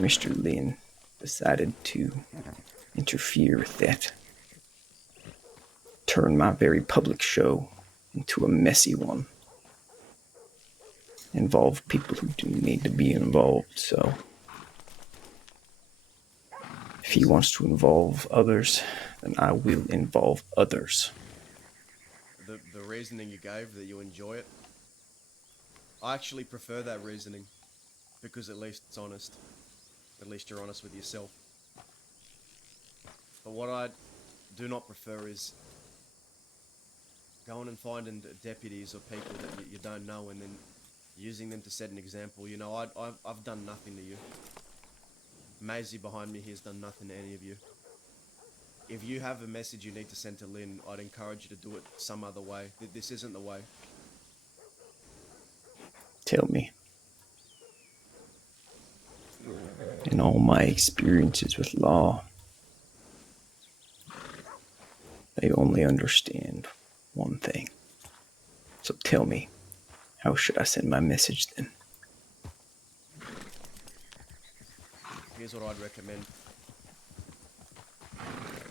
Mr. Lin decided to interfere with that. Turn my very public show into a messy one. Involve people who do need to be involved, so if he wants to involve others, then I will involve others. The reasoning you gave, that you enjoy it, I actually prefer that reasoning, because at least it's honest. At least you're honest with yourself. But what I do not prefer is going and finding deputies or people that you don't know and then using them to set an example. You know, I've done nothing to you. Maisie behind me has done nothing to any of you. If you have a message you need to send to Lynn, I'd encourage you to do it some other way. This isn't the way. Tell me. In all my experiences with law, they only understand one thing. So tell me, how should I send my message then? Here's what I'd recommend.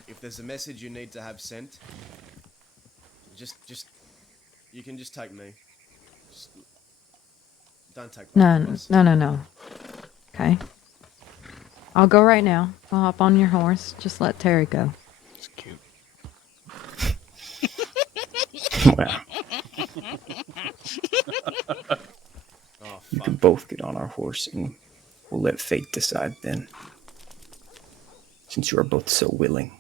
If there's a message you need to have sent, just you can just take me. Just, don't take No. Okay. I'll go right now. I'll hop on your horse. Just let Terry go. It's cute. Well, Oh, you fuck. can both get on our horse and we'll let fate decide then. Since you are both so willing.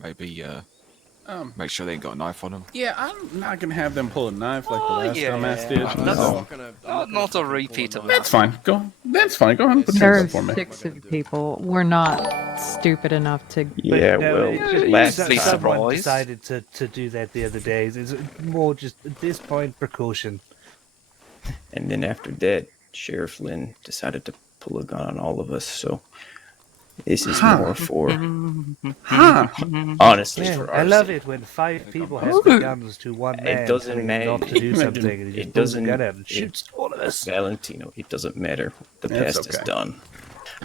Maybe, make sure they ain't got a knife on them. Yeah, I'm not gonna have them pull a knife like the last dumbass did. I'm No. not Not a repeat of That's fine. That's fine. Go ahead and put There your are for me. 6 of people. We're not stupid enough to... Yeah, well, last Be time, someone surprised. decided to do that the other day. It's more just, at this point, precaution. and then after that, Sheriff Lynn decided to pull a gun on all of us, so this is more for, honestly, Yeah, for I our love sake. it when 5 people have the guns to one man doesn't telling matter. him not to do something, and he It just pulls a doesn't- gun out and it- shoots all of us. Valentino, it doesn't matter. The That's past is okay. done.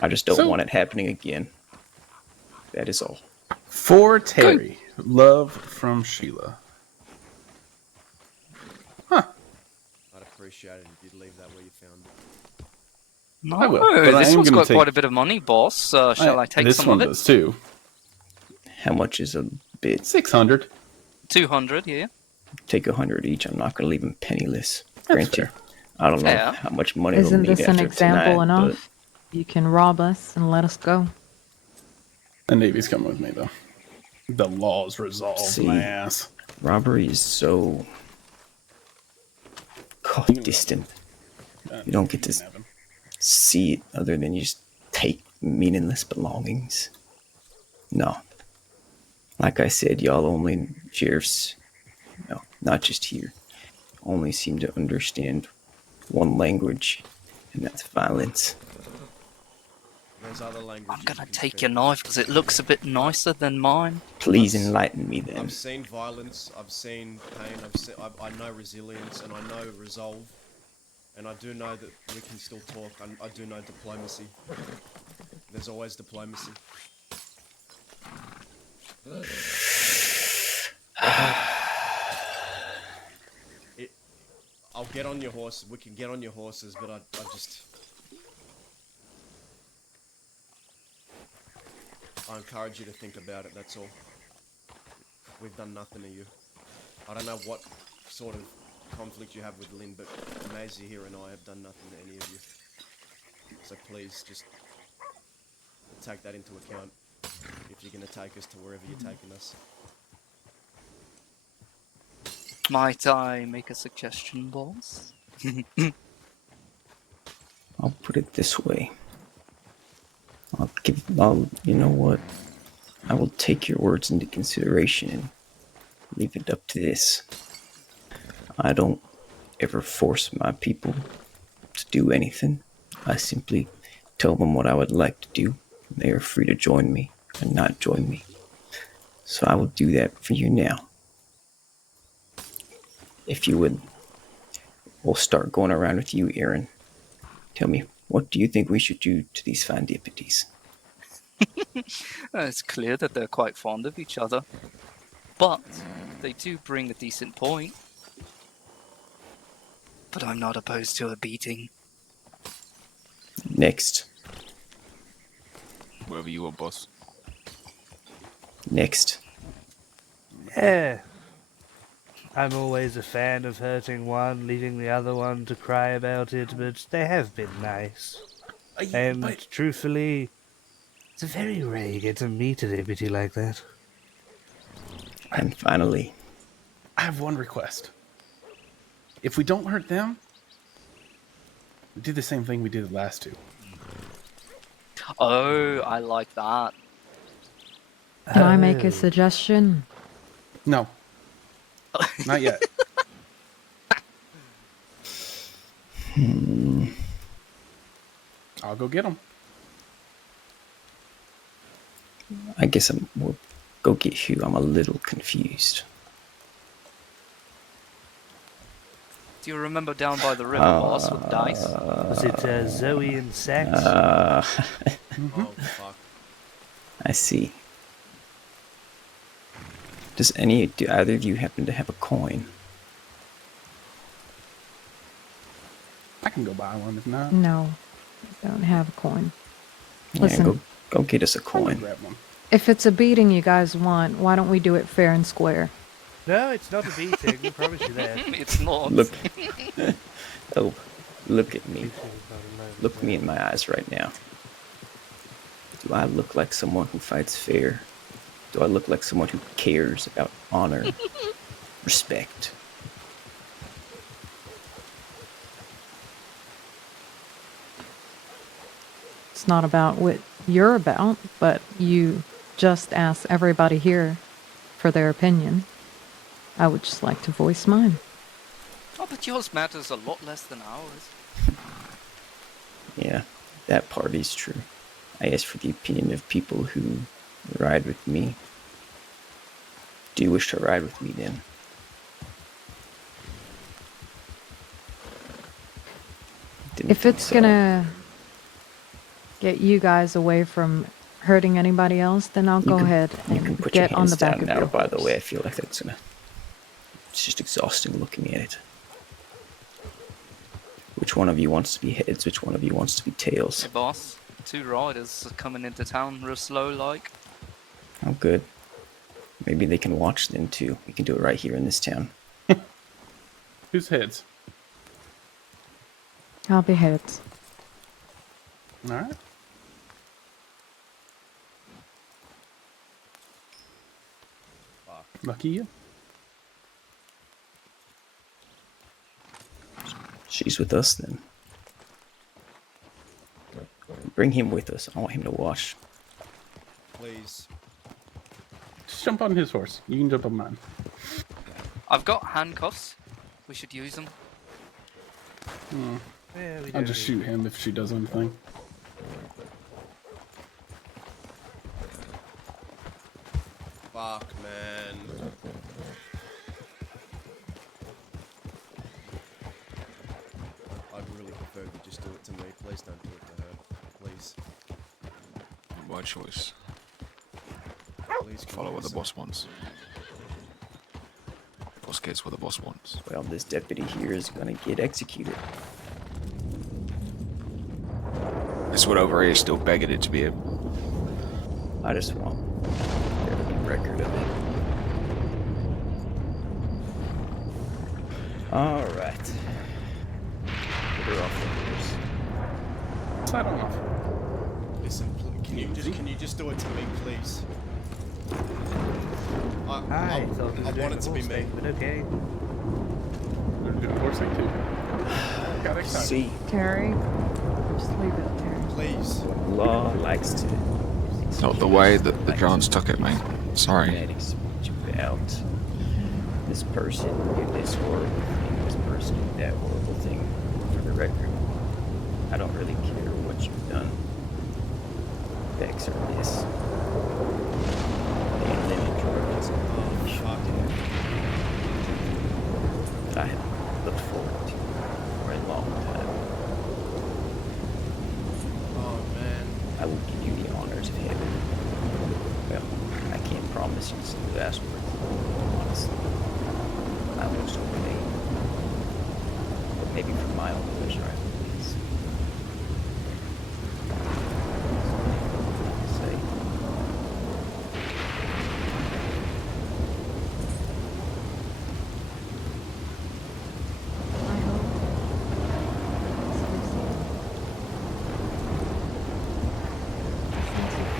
I just don't So- want it happening again. That is all. For Terry, love from Sheila. I'd appreciate it if you'd leave that where you found it. No, I will, but I this am one's gonna got take- quite a bit of money, boss. Shall I take this some one of it? does too. How much is a bid? 600. 200, yeah. Take 100 each. I'm not going to leave them penniless. That's Grant you. fair. I don't know Yeah. how much money they'll Isn't need this an after example tonight, enough? You can rob us and let us go. The Navy's coming with me though. The law's resolved, See. my ass. but robbery is so distant. You don't get to see it other than you just take meaningless belongings. No. Like I said, y'all only sheriffs, no, not just here, only seem to understand one language, and that's violence. There's other languages. I'm gonna you can take speak. your knife because it looks a bit nicer than mine. Please enlighten me then. I've seen violence, I've seen pain, I know resilience, and I know resolve. And I do know that we can still talk. I do know diplomacy. There's always diplomacy. I'll get on your horse. We can get on your horses, but I encourage you to think about it, that's all. We've done nothing to you. I don't know what sort of conflict you have with Lynn, but Maisie here and I have done nothing to any of you. So please, just take that into account if you're going to take us to wherever you're taking us. Might I make a suggestion, boss? I'll put it this way. You know what? I will take your words into consideration and leave it up to this. I don't ever force my people to do anything. I simply tell them what I would like to do. They are free to join me and not join me. So I will do that for you now. If you would, we'll start going around with you, Aaron. Tell me, What do you think we should do to these fine deputies? It's clear that they're quite fond of each other. But they do bring a decent point. But I'm not opposed to a beating. Next. Wherever you want, boss. Next. Yeah. I'm always a fan of hurting one, leaving the other one to cry about it, but they have been nice. And But truthfully, it's very rare you get to meet a deputy like that. And finally, I have one request. If we don't hurt them, we do the same thing we did the last two. Oh, I like that. Can I make Oh. a suggestion? No. Not yet. I'll go get them. I guess we'll go get who. I'm a little confused. Do you remember down by the river, boss, with dice? Was it Zoe and Sax? Oh, fuck. I see. Do either of you happen to have a coin? I can go buy one if not. No, I don't have a coin. Yeah, Listen, go get us a I'll go coin. grab one. if it's a beating you guys want, why don't we do it fair and square? No, it's not a beating, I promise you that. It's not. Look. Oh, look at me. Look me in my eyes right now. Do I look like someone who fights fair? Do I look like someone who cares about honor, respect? It's not about what you're about, but you just asked everybody here for their opinion. I would just like to voice mine. Oh, but yours matters a lot less than ours. Yeah, that part is true. I ask for the opinion of people who ride with me. Do you wish to ride with me then? Didn't If think it's so. gonna get you guys away from hurting anybody else, then I'll go ahead You can and put your get on hands the back down of now, your by the way. I horse. feel like that's gonna... It's just exhausting looking at it. Which one of you wants to be heads? Which one of you wants to be tails? Hey, boss. 2 riders are coming into town real slow, like. Oh, good. Maybe they can watch then too. We can do it right here in this town. Whose heads? I'll be heads. All right. Lucky you. She's with us then. Bring him with us. I want him to watch. Please. Just jump on his horse. You can jump on mine. I've got handcuffs. We should use them. Yeah, we I'll don't just need- shoot him if she does anything. Fuck, man. I'd really prefer you just do it to me. Please don't do it to her. Please. My choice. Please Follow what the listen. boss wants. Boss gets what the boss wants. Well, this deputy here is gonna get executed. This one over here is still begging it to be a... I just want there to be record of it. All right. Get her off the horse. Slide on off. Listen, can you just do it to me, please? I thought we were I doing want it the to be horse me. thing, but okay. We're doing horse thing too. Got excited. See, Terry, just leave it, Terry. Please. law likes to Not the way that the Johns took it, mate. Sorry. dramatic speech about this person did this horrible thing, this person did that horrible thing. For the record, I don't really care what you've done. Facts are this. They invented drugs and shot that I have looked forward to for a long time. will give you the honors of heaven. Well, I can't promise you some last words, honestly. I most obey. But maybe for my own pleasure, I will please. Say. I hope. Seriously. Since you've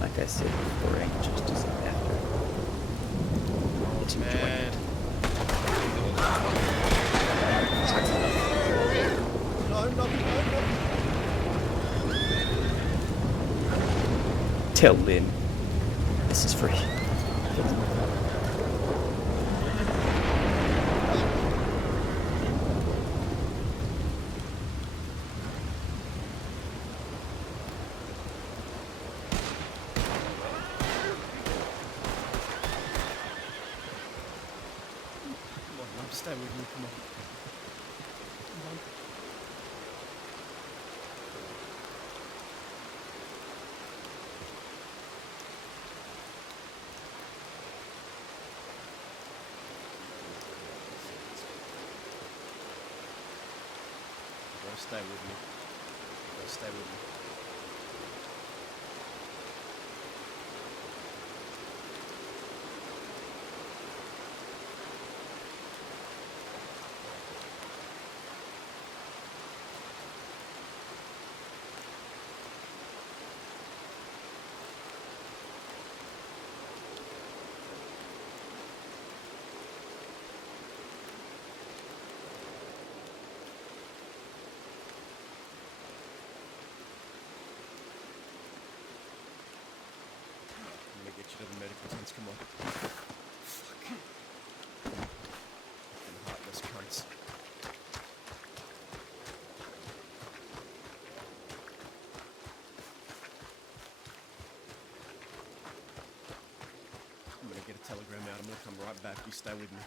Like I said before, ain't just as I'm after. It's enjoyment. No. Tell Lynn, this is for him. Come on, love, stay with me, come on. You gotta stay with me. You gotta stay with me. I'm gonna get you to the medical tents, come on. Fuck. Fucking heartless cunts. I'm gonna get a telegram out, I'm gonna come right back, you stay with me.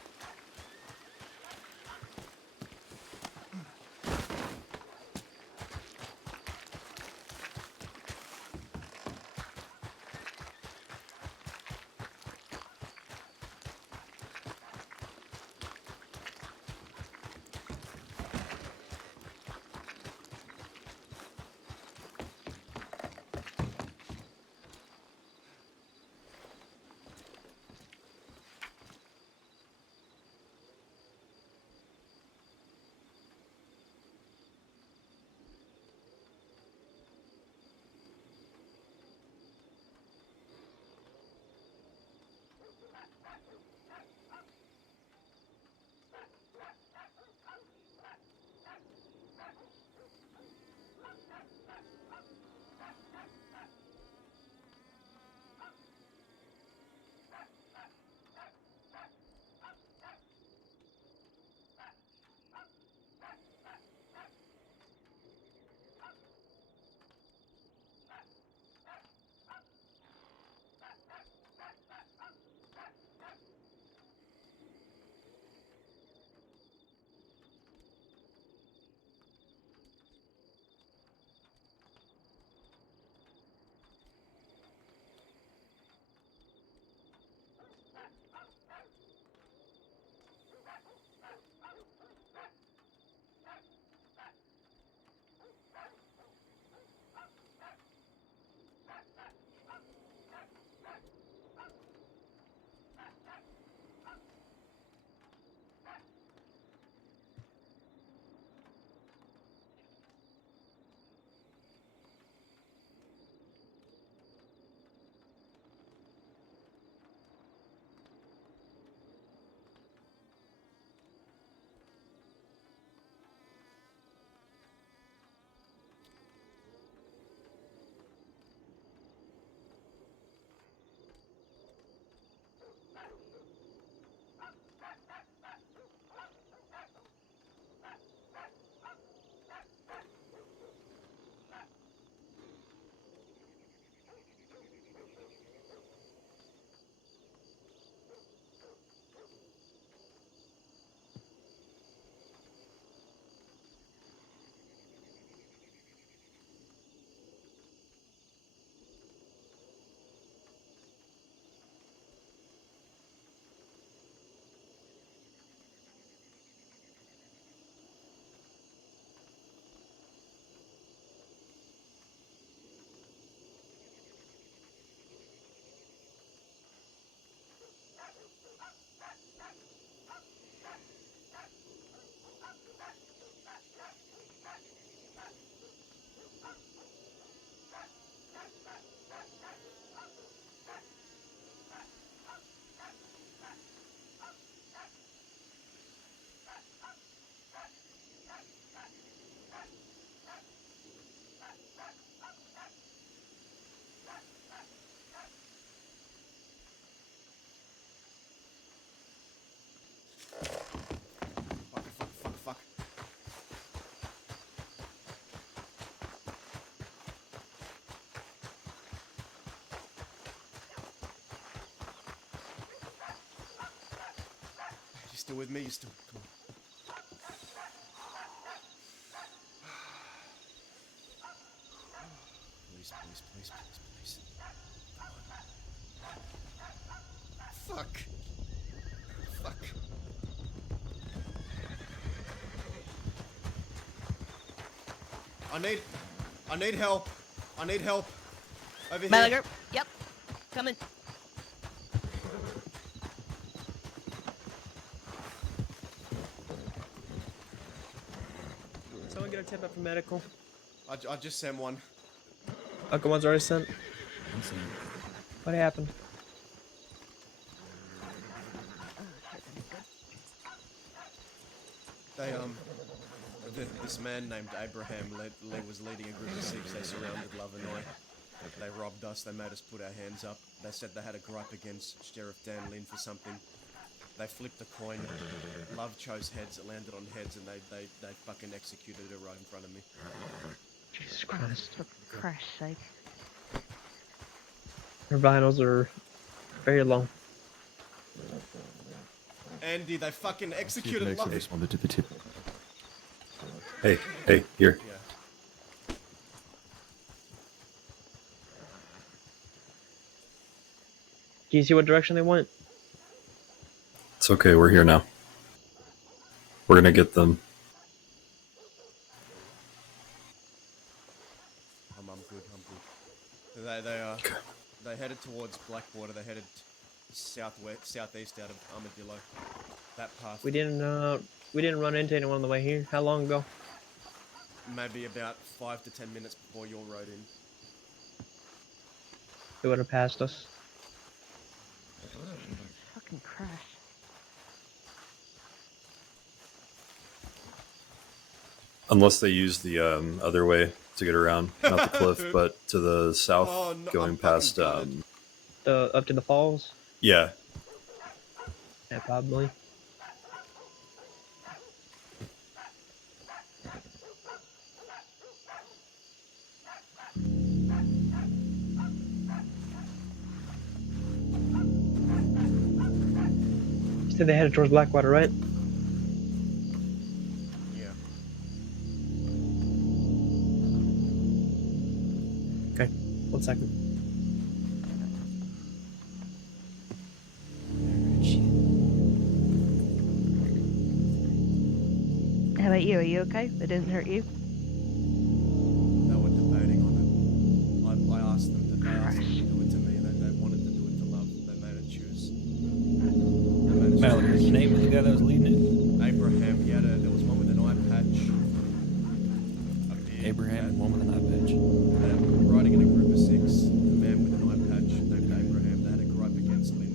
Fuck. You still with me? You still... Come on. Please, please, please, please, please. Come on. Fuck. Fuck. I need help. I need help. Over here. Mallagher, yep, coming. Someone get a tip up for medical. I just sent one. Uncle one's already sent. What happened? They this man named Abraham was leading a group of 6. They surrounded Lovenoy. They robbed us. They made us put our hands up. They said they had a gripe against Sheriff Dan Lynn for something. They flipped a coin. Love chose heads. It landed on heads, and they fucking executed it right in front of me. Jesus Christ. For Christ's sake. Her vitals are very low. Andy, they fucking executed Love. Responded to the tip. Hey, here. Yeah. Do you see what direction they went? It's okay, we're here now. We're gonna get them. I'm good. They headed towards Blackwater. They headed southeast out of Armadillo. That path. We didn't run into anyone on the way here. How long ago? Maybe about 5 to 10 minutes before your road in. They would have passed us. Fucking Christ. Unless they use the other way to get around, not the cliff, but to the south, Oh, no, going I'm past. fucking Up to the falls? Yeah, Yeah, probably. You said they headed towards Blackwater, right? Yeah. Okay, 1 second. How about you? Are you okay? They didn't hurt you? They were debating on it. I asked them to do it to me. They wanted to do it to Love. They made it choose. Mallagher, the name of the guy that was leading it? Abraham. There was one with an eye patch. Abraham and one with an eye patch. Riding in a group of 6. A man with an eye patch named Abraham. They had a gripe against Lynn.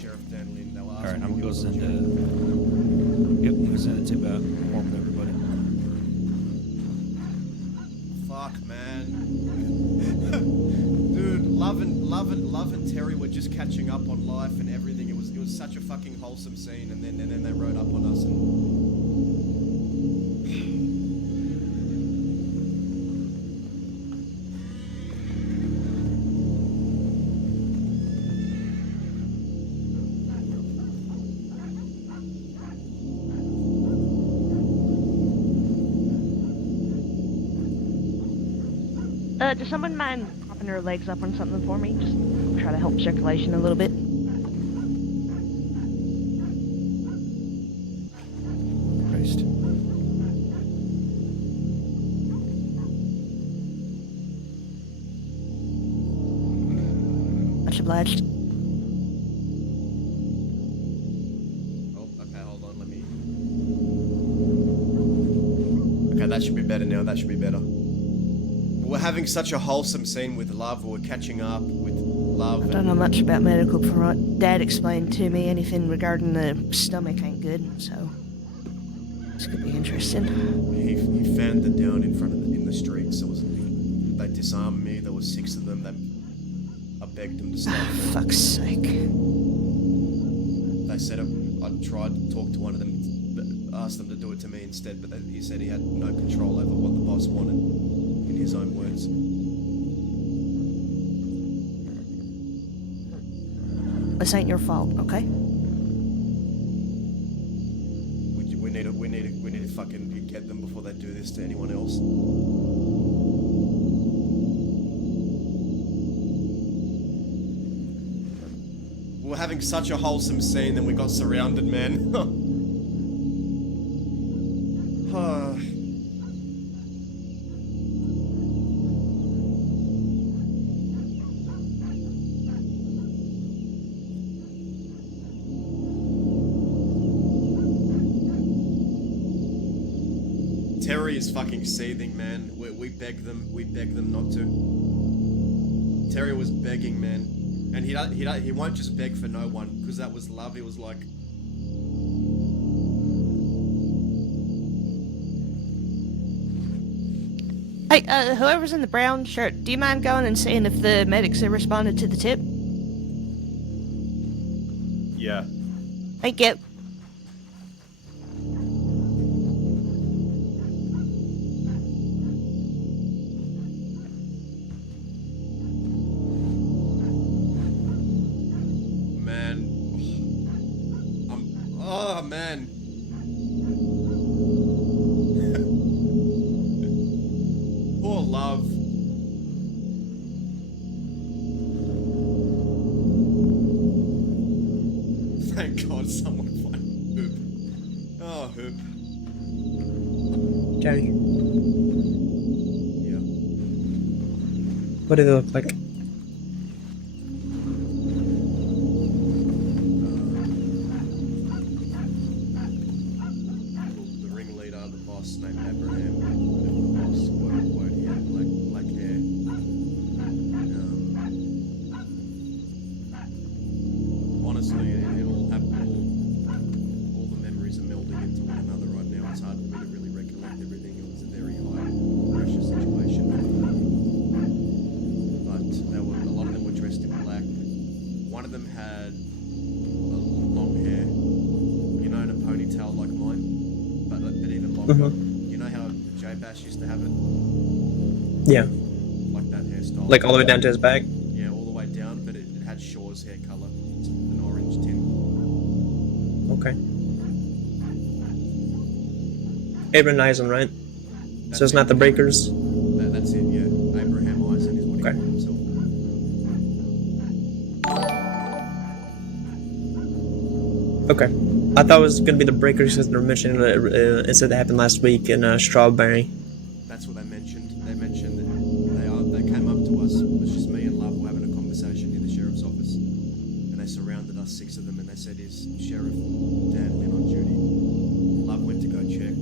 Sheriff Dan Lynn. They were asking. Alright, I'm gonna go send a... Yep, I'm gonna send a tip out. Inform everybody. Fuck, man. Dude, Love and Terry were just catching up on life and everything. It was such a fucking wholesome scene, and then they rode up on us and... Does someone mind propping their legs up on something for me? Just try to help circulation a little bit. Christ. Much obliged. Oh, okay, hold on, let me... Okay, that should be better now, that should be better. We're having such a wholesome scene with Love. We're catching up with Love. I don't know much about medical, from what Dad explained to me. Anything regarding the stomach ain't good, so this could be interesting. He fanned it down in front of in the streets. They disarmed me. There were 6 of them. I begged them to stop. Fuck's sake. They said I tried to talk to one of them, asked them to do it to me instead, but he said he had no control over what the boss wanted, in his own words. This ain't your fault, okay? We need to fucking get them before they do this to anyone else. We were having such a wholesome scene, then we got surrounded, man. Terry is fucking seething, man. We begged them not to. Terry was begging, man. And he won't just beg for no one, because that was Love. He was like, hey, whoever's in the brown shirt, do you mind going and seeing if the medics have responded to the tip? Yeah. Thank you. oh man. Poor Love. Thank God someone played Hoop. Oh, Hoop. Joey, Yeah. what do they look like? The ringleader, the boss named Abraham, the boss, quote unquote, he had black hair. Honestly, it all happened, all the memories are melding into one another right now. It's hard for me to really recollect everything. It was a very high pressure situation. But a lot of them were dressed in black. One of them had long hair, you know, in a ponytail like mine, but even longer. You know how J Bash used to have it? Yeah, Like that hairstyle. like all the way down to his back. Yeah, all the way down, but it had Shaw's hair colour. It's an orange tint. Okay. Abraham Eisen, right? So it's not the Breakers. That's it, yeah. Abraham Eisen is what he Okay. called himself. Okay. I thought it was gonna be the Breakers because they were mentioning an incident that happened last week in Strawberry. That's what they mentioned. They mentioned that they came up to us. It was just me and Love were having a conversation in the sheriff's office, and they surrounded us, 6 of them, and they said, "Is Sheriff Dan Lynn on duty?" Love went to go check,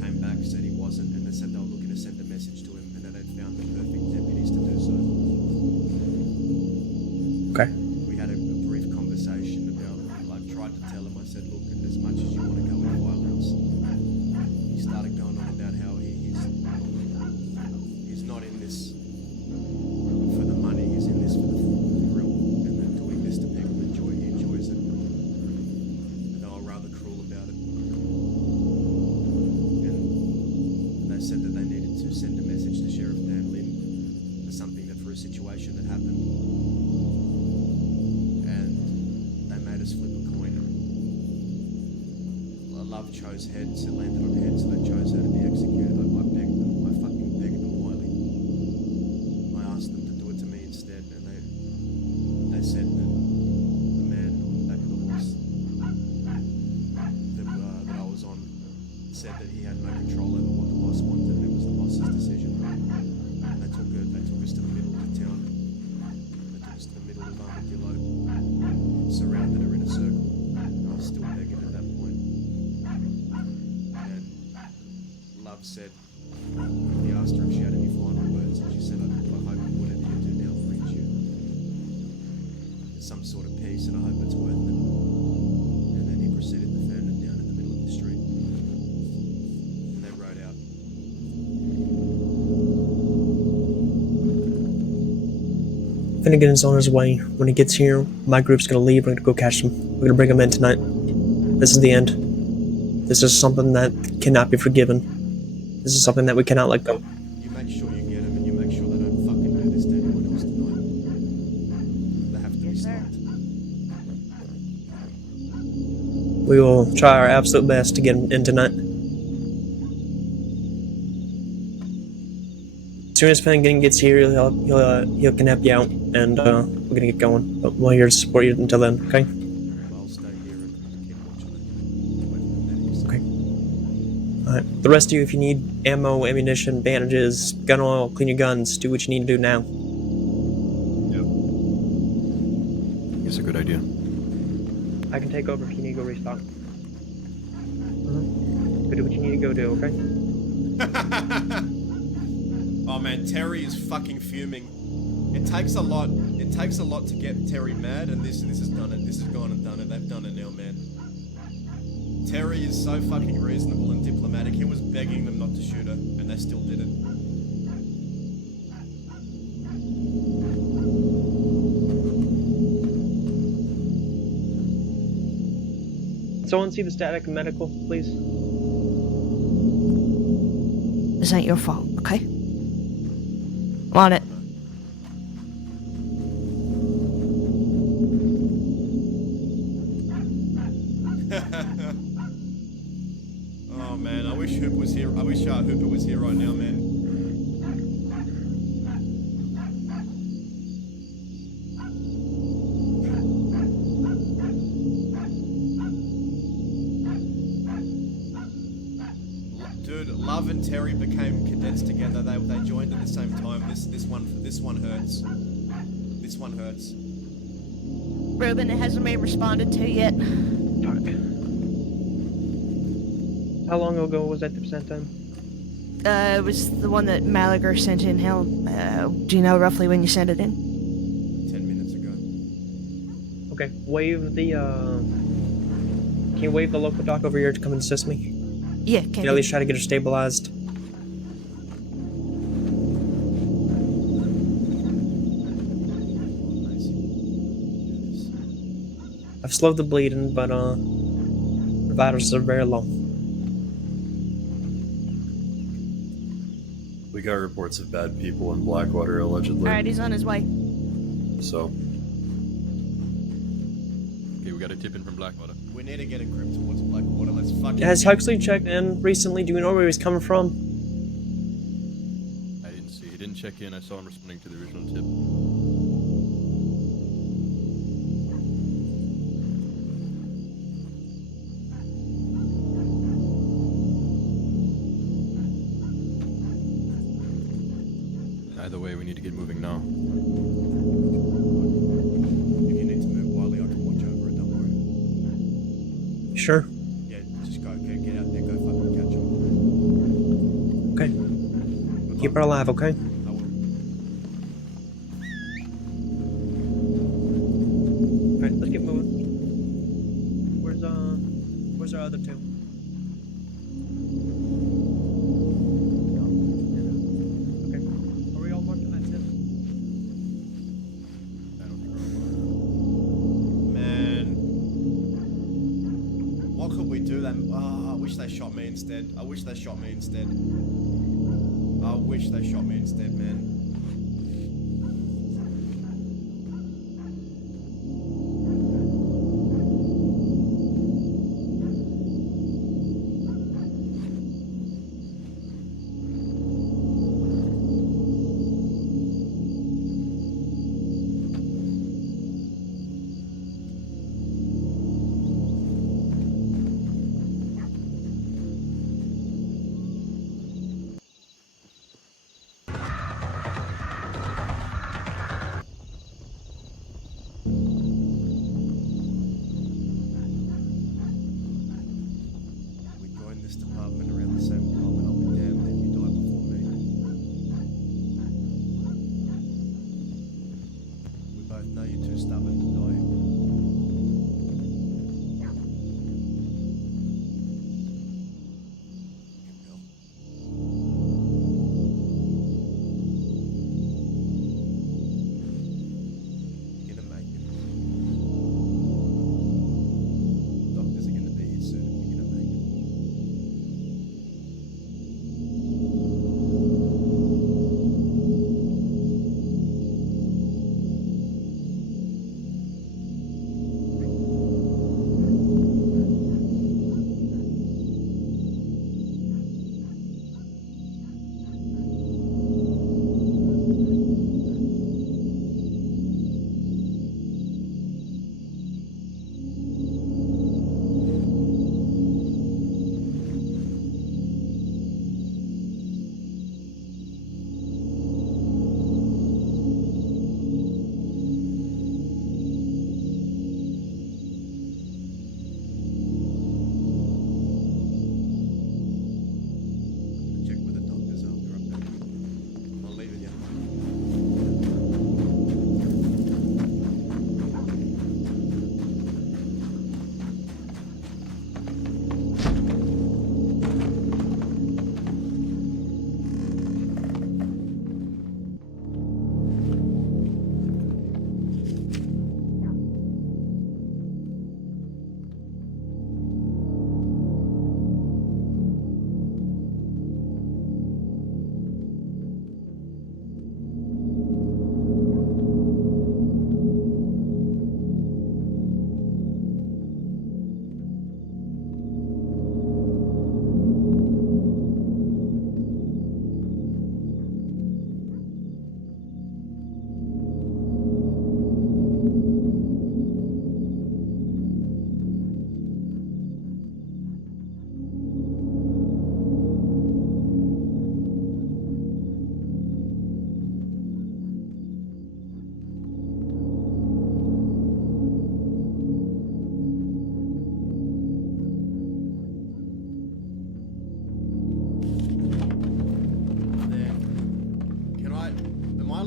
came back, said he wasn't, and they said they were looking to send a message to him, and that they'd found the perfect deputies to do so. Okay. We had a brief conversation about, I tried to tell him, I said, look, as much as you want to go with violence, he started going on about how he's not in this for the money, he's in this for the thrill, and then doing this to people he enjoys it. And they were rather cruel about it. And they said that they needed to send a message to Sheriff Dan Lynn for something for a situation that happened. And they made us flip a coin. Love chose heads, it landed on heads, so they chose her to be executed. I begged them, I fucking begged them highly. I asked them to do it to me instead, and they said that the man on the back of the horse that I was on said that he had no control over what the boss wanted, and it was the boss's decision. And they took us to the middle of the town. They took us to the middle of Armadillo, surrounded her in a circle. I was still begging at that point. And Love said, he asked her if she had any final words, piece, and I hope it's worth it. And then he proceeded to fan them down in the middle of the street. And they rode out. Finnegan's on his way. When he gets here, my group's gonna leave. We're gonna go catch him. We're gonna bring him in tonight. This is the end. This is something that cannot be forgiven. This is something that we cannot let go. You make sure you get them, and you make sure they don't fucking do this to anyone else tonight. They have to be stopped. We will try our absolute best to get him in tonight. As soon as Finnegan gets here, he'll kidnap you out, and we're gonna get going. But we're here to support you until then, okay? I'll stay here and keep watching it. Wait for them to Okay. Alright. The rest of you, if you need ammo, ammunition, bandages, gun oil, clean your guns, do what you need to do now. It's a good idea. I can take over if you need to go restock. Go do what you need to go do, okay? Oh man, Terry is fucking fuming. It takes a lot to get Terry mad, and this has done it. This has gone and done it. They've done it now, man. Terry is so fucking reasonable and diplomatic. He was begging them not to shoot her, and they still did it. Someone see the static and medical, please? This ain't your fault, okay? I'm on it. Oh man, I wish Hooper was here. I wish Hooper was here right now, man. Dude, Love and Terry became cadets together. They joined at the same time. This one hurts. This one hurts. Ruben, it hasn't been responded to yet. Fuck. How long ago was that sent in? It was the one that Mallagher sent in. Hell, do you know roughly when you sent it in? 10 minutes ago. Okay, wave the, Can you wave the local doc over here to come and assist me? Yeah, Can you at least try to get her stabilized? I've slowed the bleeding, but, the vitals are very low. We got reports of bad people in Blackwater, allegedly. Alright, he's on his way. So, Okay, we got a tip in from Blackwater. We need to get a grip towards Blackwater. Let's fucking. Has Huxley checked in recently? Do we know where he's coming from? I didn't see. He didn't check in. I saw him responding to the original tip. Either way, we need to get moving now. If you need to move Wiley, I can watch over it. Don't worry. Sure. Yeah, just go. Okay, get out there. Go fucking catch him. Okay. Good Keep luck. her alive, okay? I will. Alright, let's get moving. Where's our other two? Okay. Are we all marking that tip? I don't think we're all Man. What could we do then? Oh, I wish they shot me instead. I wish they shot me instead. I wish they shot me instead, man. We join this department around the same time, and I'll be damned if you die before me. We both know you're too stubborn to die.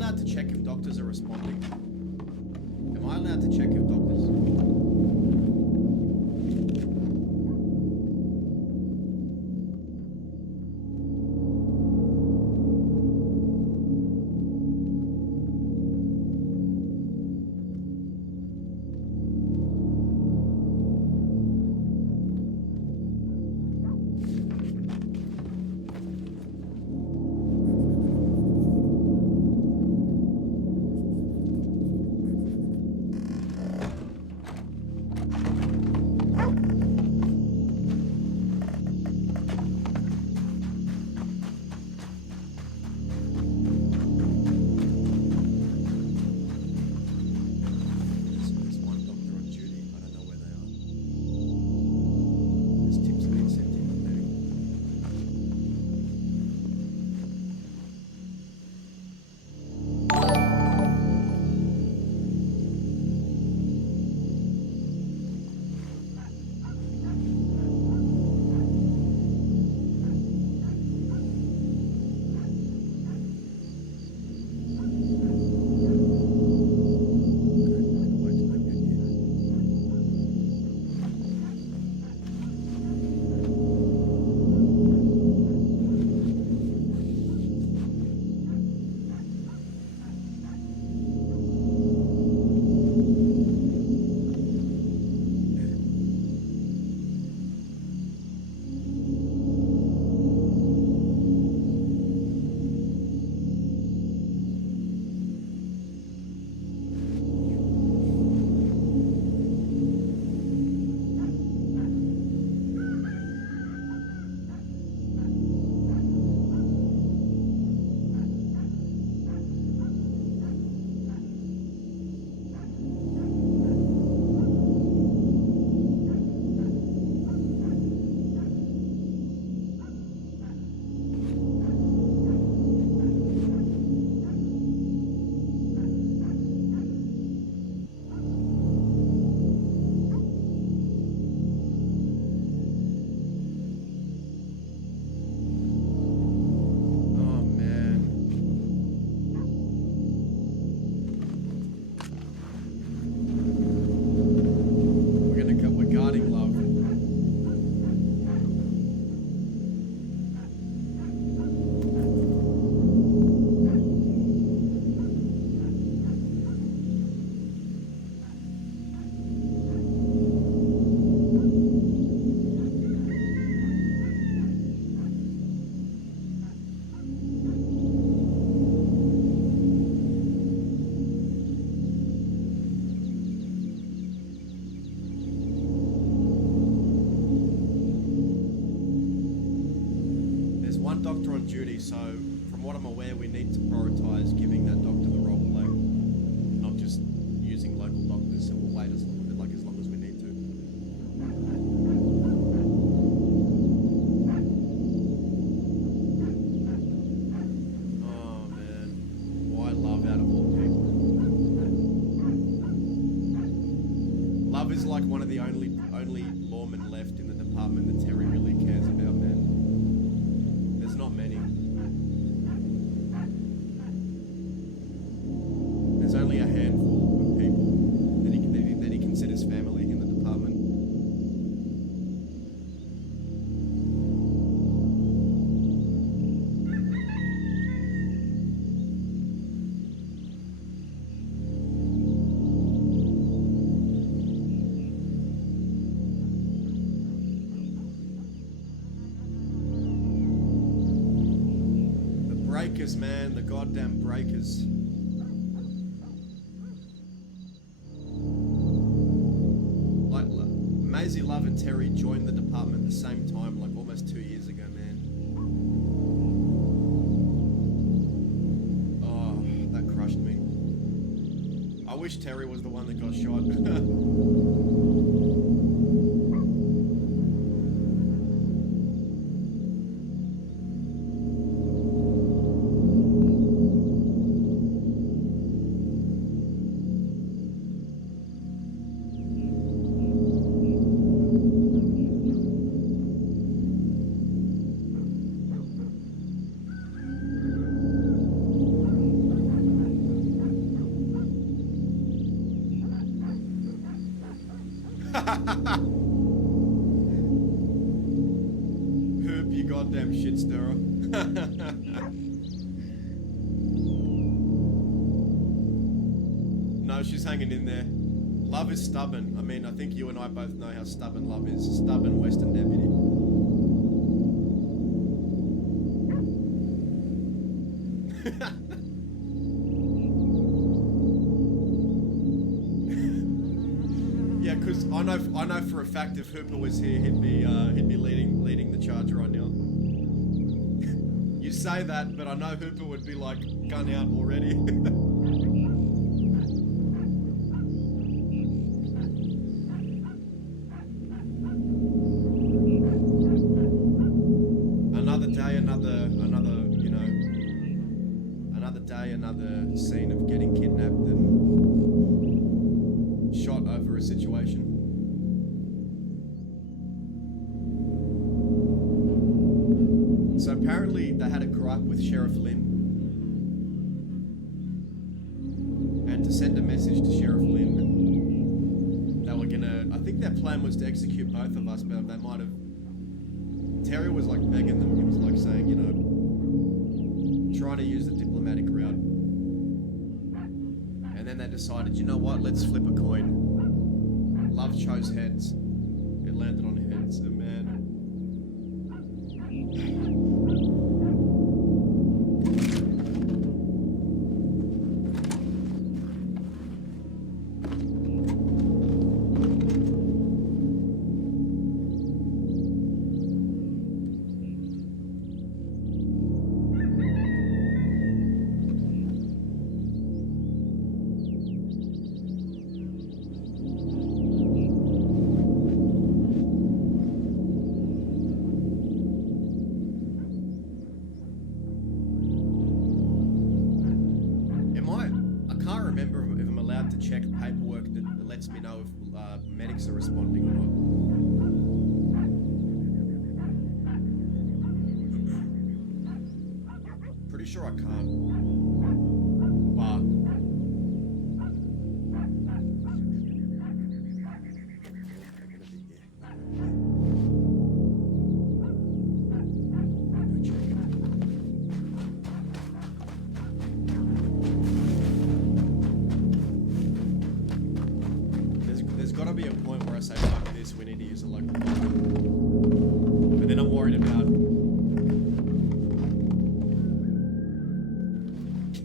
allowed to check if doctors are responding? Am I allowed to check if doctors... There's one doctor on duty. I don't know where they are. There's tips being sent in already. Wait till I get here. Oh man. We're guarding love. There's one doctor on duty, so from what I'm aware, we need to prioritize giving that doctor the role play, not just using local doctors. So we'll wait as long as we need to. Oh man, why love out of all people? Love is like one of the only lawmen left in the department that Terry really cares about, man. There's not many. There's only a handful of people that he considers family in the department. The breakers, man, the goddamn breakers. Like, Maisie Love and Terry joined the department at the same time, like almost 2 years ago, man. Oh, that crushed me. I wish Terry was the one that got shot. Herb, you goddamn shit stirrer. No, she's hanging in there. Love is stubborn. I mean, I think you and I both know how stubborn love is. Stubborn Western deputy. Yeah, because I know for a fact if Hooper was here, he'd be leading the charge right now. You say that, but I know Hooper would be like gun out already. Another day, another scene of getting kidnapped and shot over a situation. So apparently they had a gripe with Sheriff Lynn, and to send a message to Sheriff Lynn, they were gonna, I think their plan was to execute both of us, but they might have, Terry was like begging them, he was like saying, you know, trying to use the diplomatic route. And then they decided, you know what, let's flip a coin. Love chose heads. It landed on heads, and man. To check paperwork that lets me know if medics are responding or not. Pretty sure I can't. But be a point where I say, fuck this, we need to use a local doctor. But then I'm worried about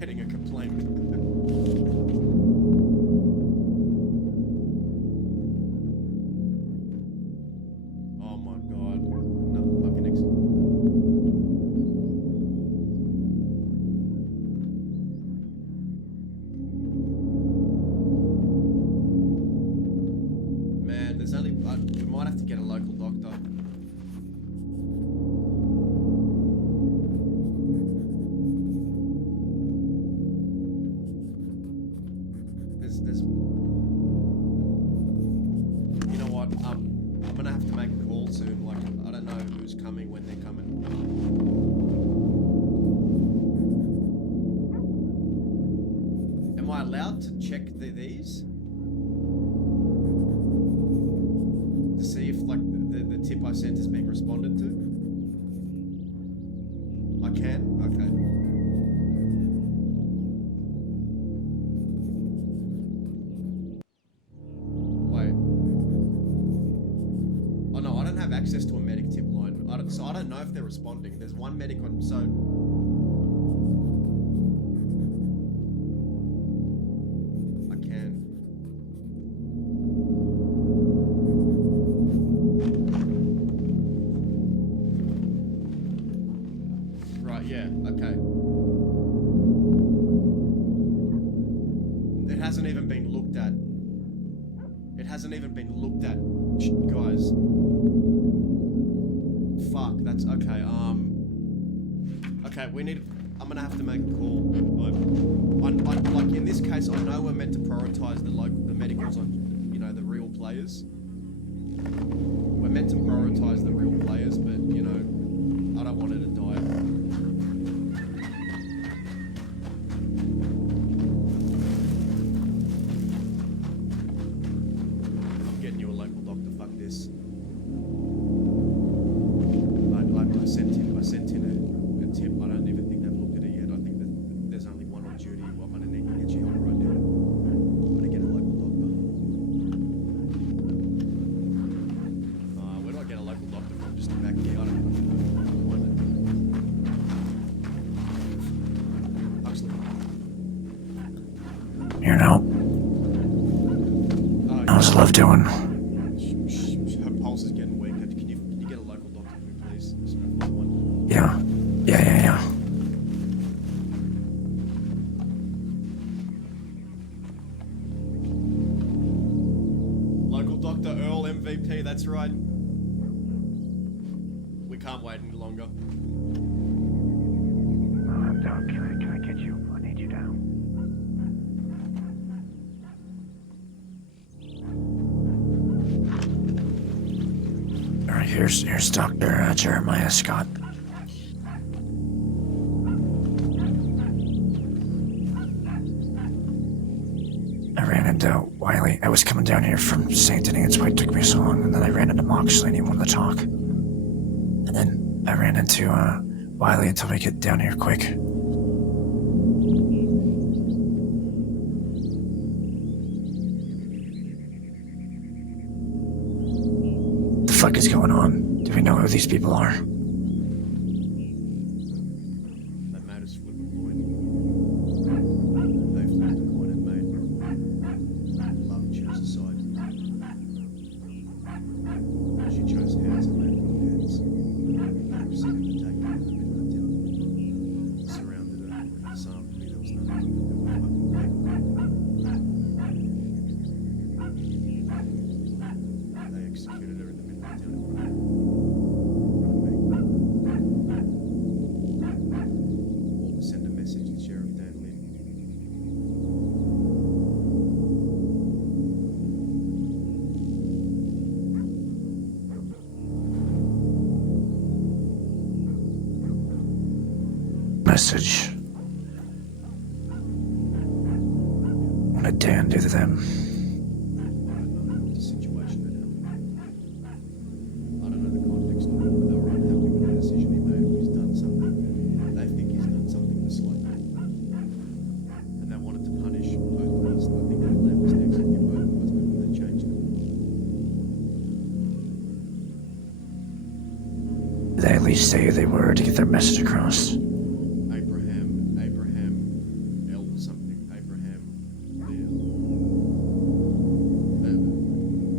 getting a complaint. Oh my god. Another fucking There's only, we might have to get a local doctor. There's, you know what? I'm gonna have to make a call soon. Like, I don't know who's coming when they're coming. Am I allowed to check these? To see if like the tip I sent is being responded to? I can? Okay. Wait. Oh no, I don't have access to a medic tip line. So I don't know if they're responding. There's one medic on, so I can. Yeah, okay. It hasn't even been looked at. It hasn't even been looked at, guys. Fuck, that's okay. Okay, we need. I'm gonna have to make a call. Like in this case, I know we're meant to prioritize the medicals on, you know, the real players. We're meant to prioritize the real players, but you know, I don't want her to die. I'm getting you a local doctor. Fuck love doing. Her pulse is getting weaker. Can you get a local doctor for me, please? Just before one. Yeah. Local doctor Earl MVP, that's right. We can't wait any longer. Doc, can I get you? I need you down. All right, here's Dr. Jeremiah Scott. I ran into Wiley. I was coming down here from St. Denis, that's why it took me so long, and then I ran into Moxley and he wanted to talk. And then I ran into Wiley and told me to get down here quick. The fuck is going on? Do we know who these people are? That matters flip a coin. They flipped a coin and made love choose a side. She chose hands and landed on hands. They proceeded to take her in the middle of town. Surrounded her. This after me there was nothing. They executed her in the middle of town in front of me. Or to send a message to Sheriff Dan Lynn. Message. What did Dan do to them? I don't know the situation that happened. I don't know the context of it, but they were unhappy with the decision he made, or he's done something. They think he's done something to slow them. And they wanted to punish both of us. I think that Lamb was next to hit both of us before they changed it. Did they at least say who they were to get their message across? Abraham L something. Abraham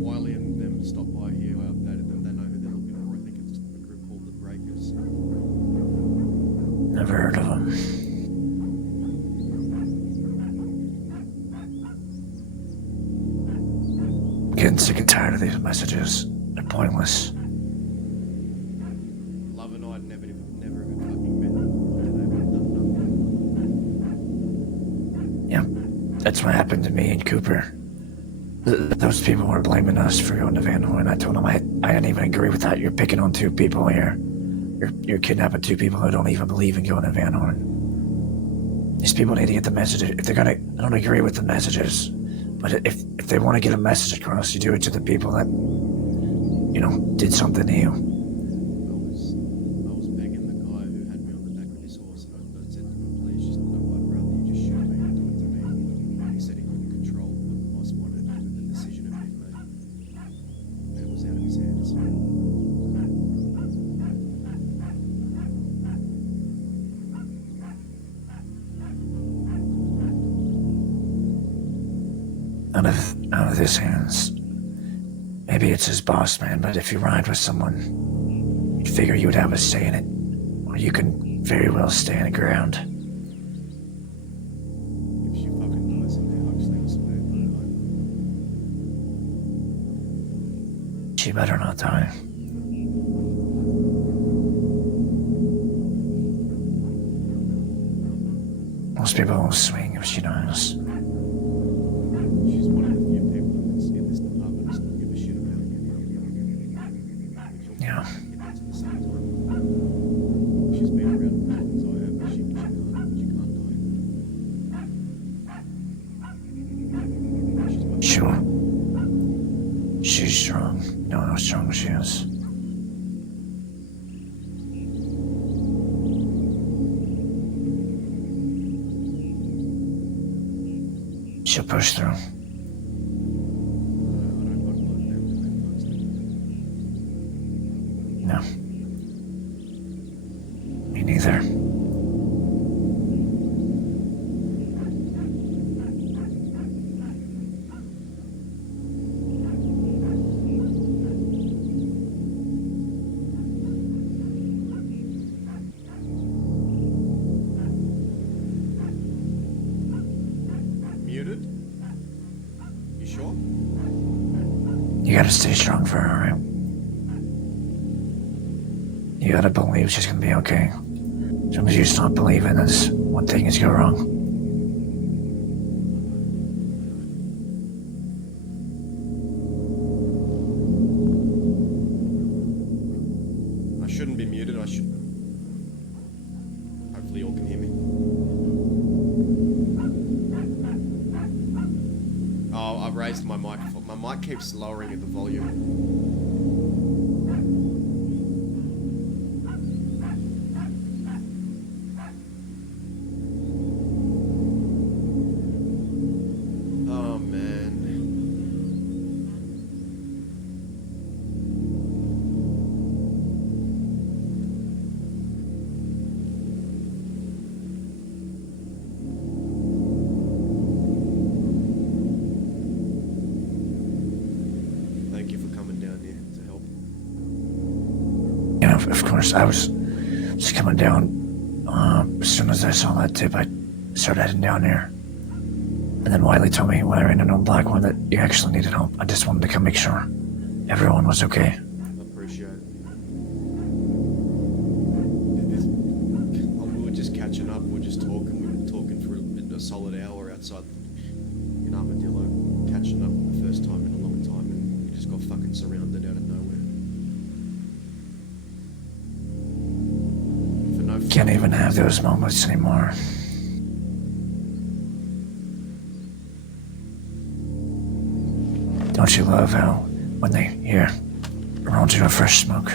Wiley and them stopped by here. I updated them. They know who they're looking for. I think it's a group called the Breakers. Never heard of them. I'm getting sick and tired of these messages. They're pointless. Love and I had never even fucking met them before today. We've done nothing. Yeah, that's what happened to me and Cooper. Those people were blaming us for going to Van Horn. I told them I didn't even agree with that. You're picking on two people here. You're kidnapping two people who don't even believe in going to Van Horn. These people need to get the message. If they're gonna, I don't agree with the messages, but if they want to get a message across, you do it to the people that, did something to you. I was begging the guy who had me on the back of his horse, and I said to him, please, I'd rather you just shoot me and do it to me. He said he couldn't control what the boss wanted, but the decision had been made. And it was out of his hands. Out of his hands. Maybe it's his boss, man, but if you ride with someone, you'd figure you would have a say in it. Or you can very well stand your ground. If she fucking dies in there, Huxley will spare her. She better not die. Most people won't swing if she dies. She's one of the few people in this department who still give a shit about it. Yeah. At the same time, she's been around for as long as I have, but she can't die. Sure. She's strong. You know how strong she is. She'll push through. No. Me neither. gotta stay strong for her, alright? You gotta believe she's gonna be okay. As long as you stop believing, that's one thing is go wrong. I shouldn't be muted. I should. Hopefully, you all can hear me. Oh, I've raised my microphone. My mic keeps lowering at the volume. Oh man. Thank you for coming down here to help. You know, of course, I was just coming down. As soon as I saw that tip, I started heading down here. And then Wiley told me when I ran into a black one that you actually needed help. I just wanted to come make sure everyone was okay. I appreciate it. We were just catching up. We were just talking. We were talking for a solid hour outside in Armadillo, catching up the first time in a long time, and we just got fucking surrounded out of nowhere. For no Can't even have those moments anymore. Don't you love how when they hear around you a fresh smoke?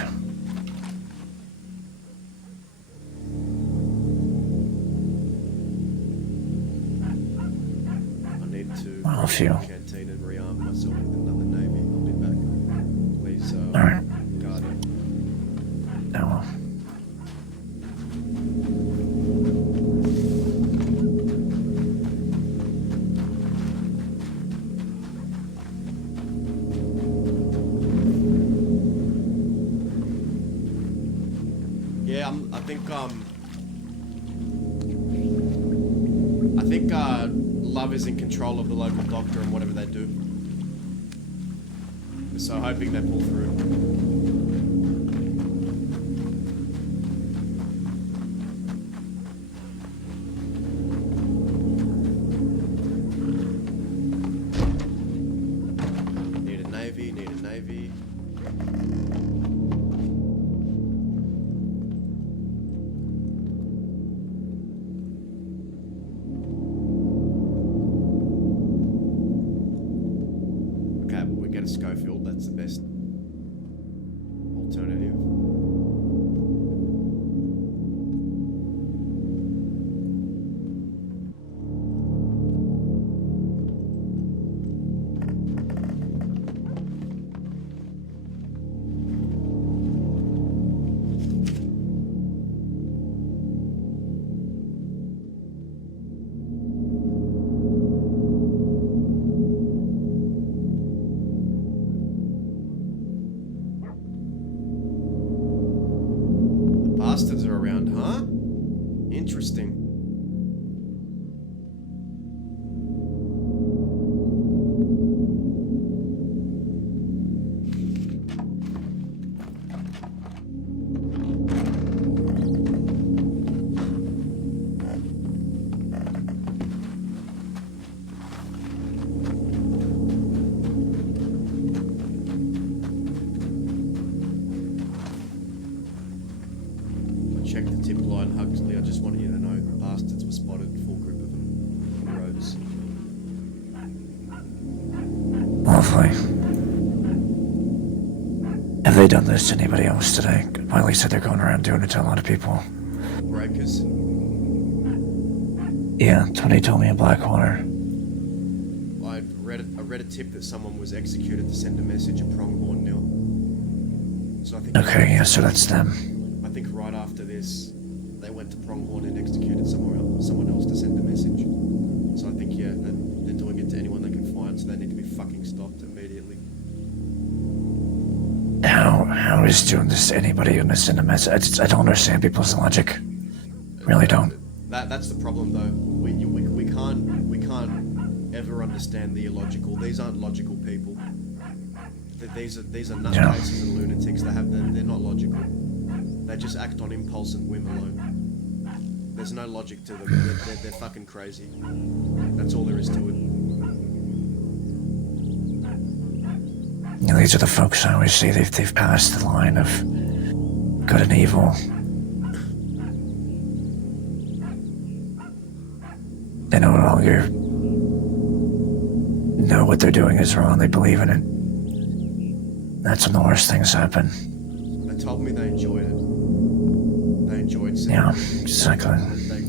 I need to Well, if you- go to the canteen and rearm myself with another navy. I'll be back. Please, Alright. guard it. No. Yeah, I think Love is in control of the local doctor and whatever they do. So hoping they pull through. Need a navy, need a navy. Okay, we get a Schofield, that's the best alternative. The bastards are around, huh? Interesting. I checked the tip line, Huxley. I just wanted you to know the bastards were spotted, full group of them on the roads. Lovely. Have they done this to anybody else today? Wiley said they're going around doing it to a lot of people. Breakers. Yeah, Tony told me in Blackwater. I read a tip that someone was executed to send a message at Pronghorn Nil. So I think. Okay, yeah, so that's them. I think right after this, they went to Pronghorn and executed someone else to send a message. So I think they're doing it to anyone they can find. So they need to be fucking stopped immediately. How is doing this to anybody gonna send a message? I don't understand people's logic. Really don't. That's the problem though. We can't ever understand the illogical. These aren't logical people. These are Yeah. nutcases and lunatics. They're not logical. They just act on impulse and whim alone. There's no logic to them. They're fucking crazy. That's all there is to it. You know, these are the folks I always see. They've passed the line of good and evil. They no longer know what they're doing is wrong. They believe in it. That's when the worst things happen. They told me they enjoyed it. They enjoyed seeing Yeah, it. exactly. They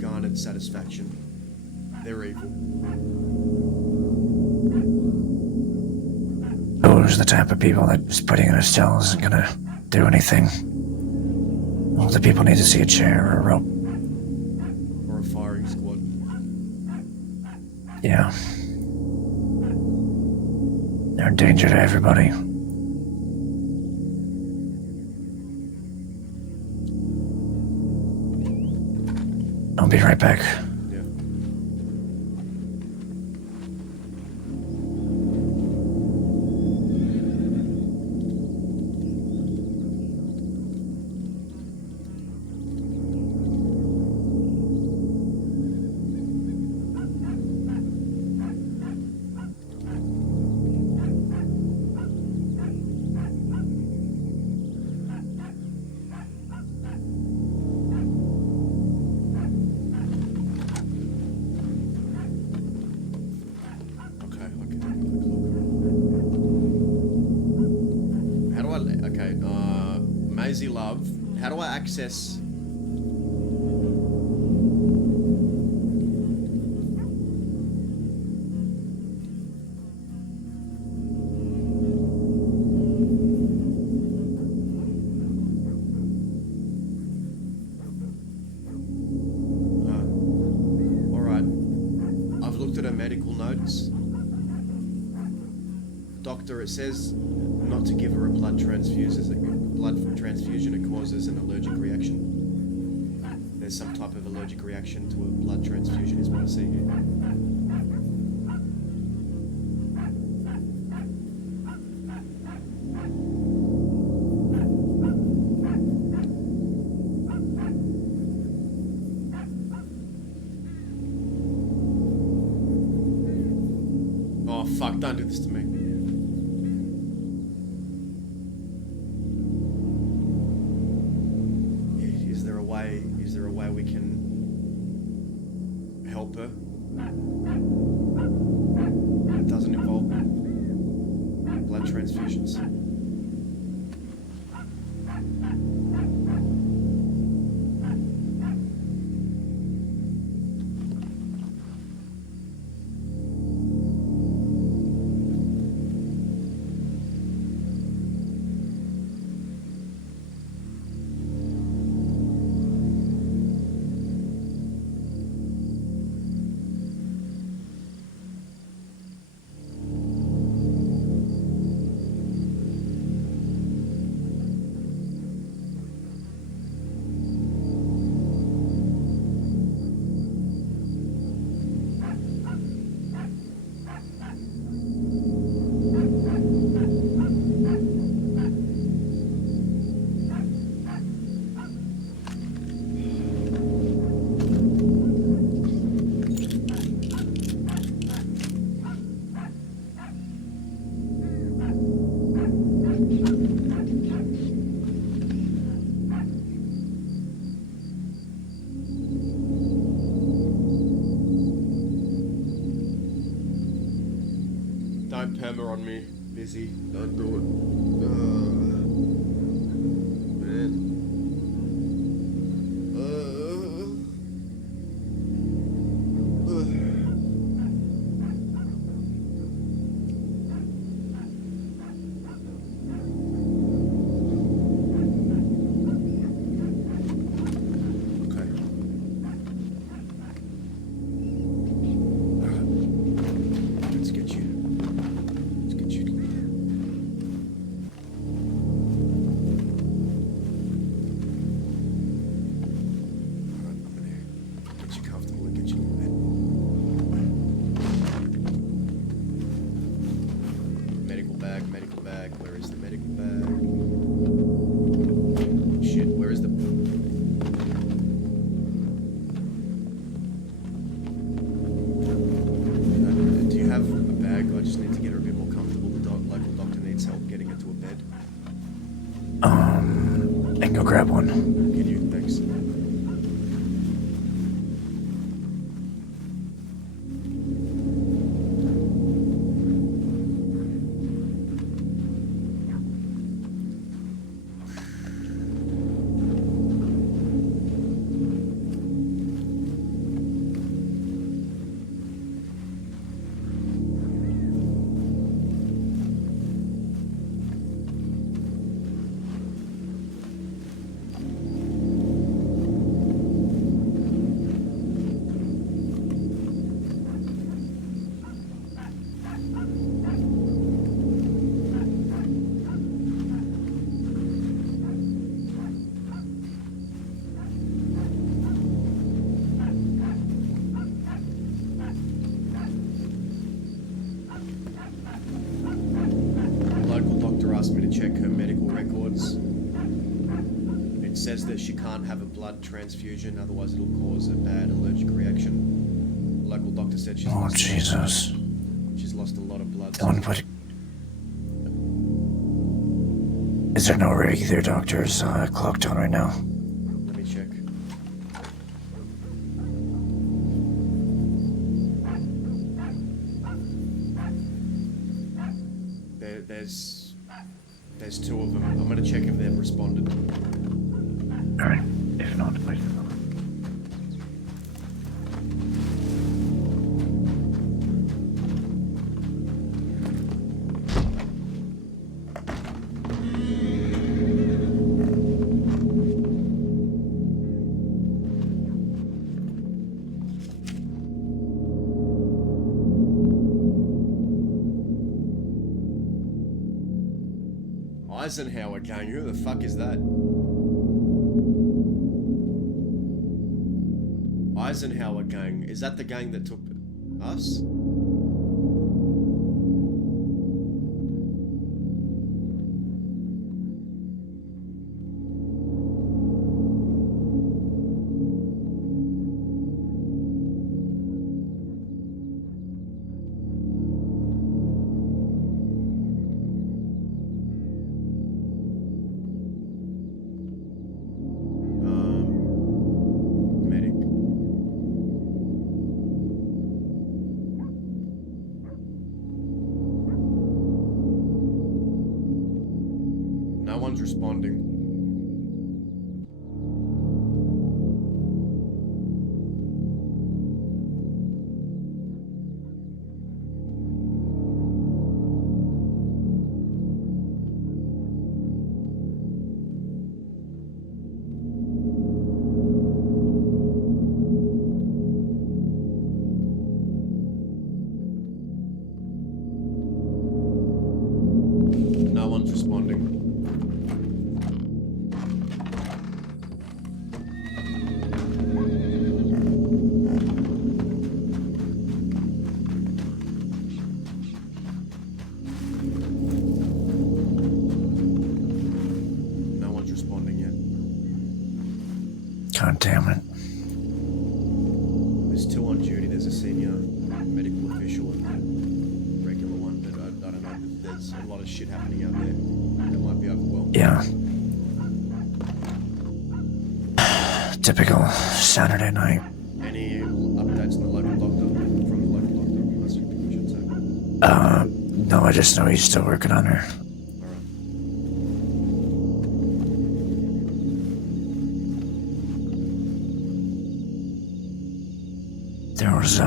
garnered satisfaction. They're evil. Those are the type of people that just putting in a cell isn't gonna do anything. All the people need to see a chair or a rope. Or a firing squad. Yeah. They're a danger to everybody. I'll be right back. Yeah. Okay, have a quick look. How do I... Okay, Maisie Love. How do I access... Alright. I've looked at her medical notes. Doctor, it says not to give her a blood transfusion. It causes an allergic reaction. There's some type of allergic reaction to a blood transfusion is what I see here. Oh fuck, don't do this to me. Is there a way we can help her? It doesn't involve blood transfusions. Don't perma on me, busy. Don't do it. Man. Okay. Let's get you. grab one. Can you? Thanks. Asked me to check her medical records. It says that she can't have a blood transfusion, otherwise it'll cause a bad allergic reaction. The local doctor said she's lost Jesus. She's lost a lot of blood. Dylan, what? Is there no regular doctors clocked on right now? Let me check. There's two of them. I'm gonna check if they've responded. Alright, if not, wait. Eisenhower gang, who the fuck is that? Eisenhower gang, is that the gang that took us? No one's responding. No one's responding. God damn it. There's two on duty. There's a senior medical official and a regular one, but I don't know. There's a lot of shit happening out there. They might be overwhelmed. Yeah. Typical Saturday night. Any updates on the local doctor? From the local doctor, I should say. No, I just know he's still working on her. There was,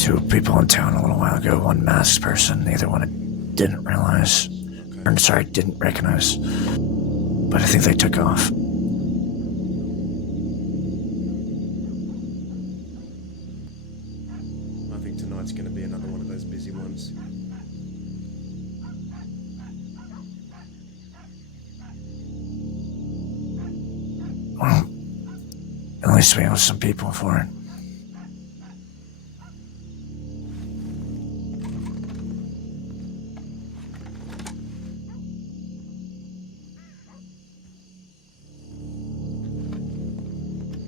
two people in town a little while ago, one masked person, the other one I didn't realize, or sorry, didn't recognize, but I think they took off. I think tonight's going to be another one of those busy ones. Well, at least we have some people for it.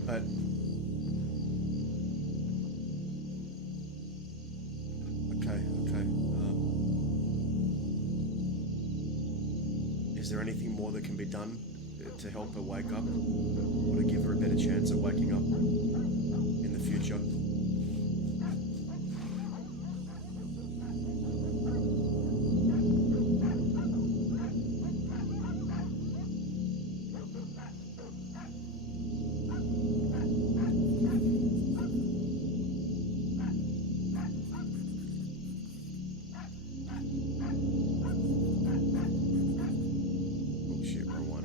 But okay. Is there anything more that can be done to help her wake up, or to give her a better chance at waking up in the future. Oh shit, wrong one.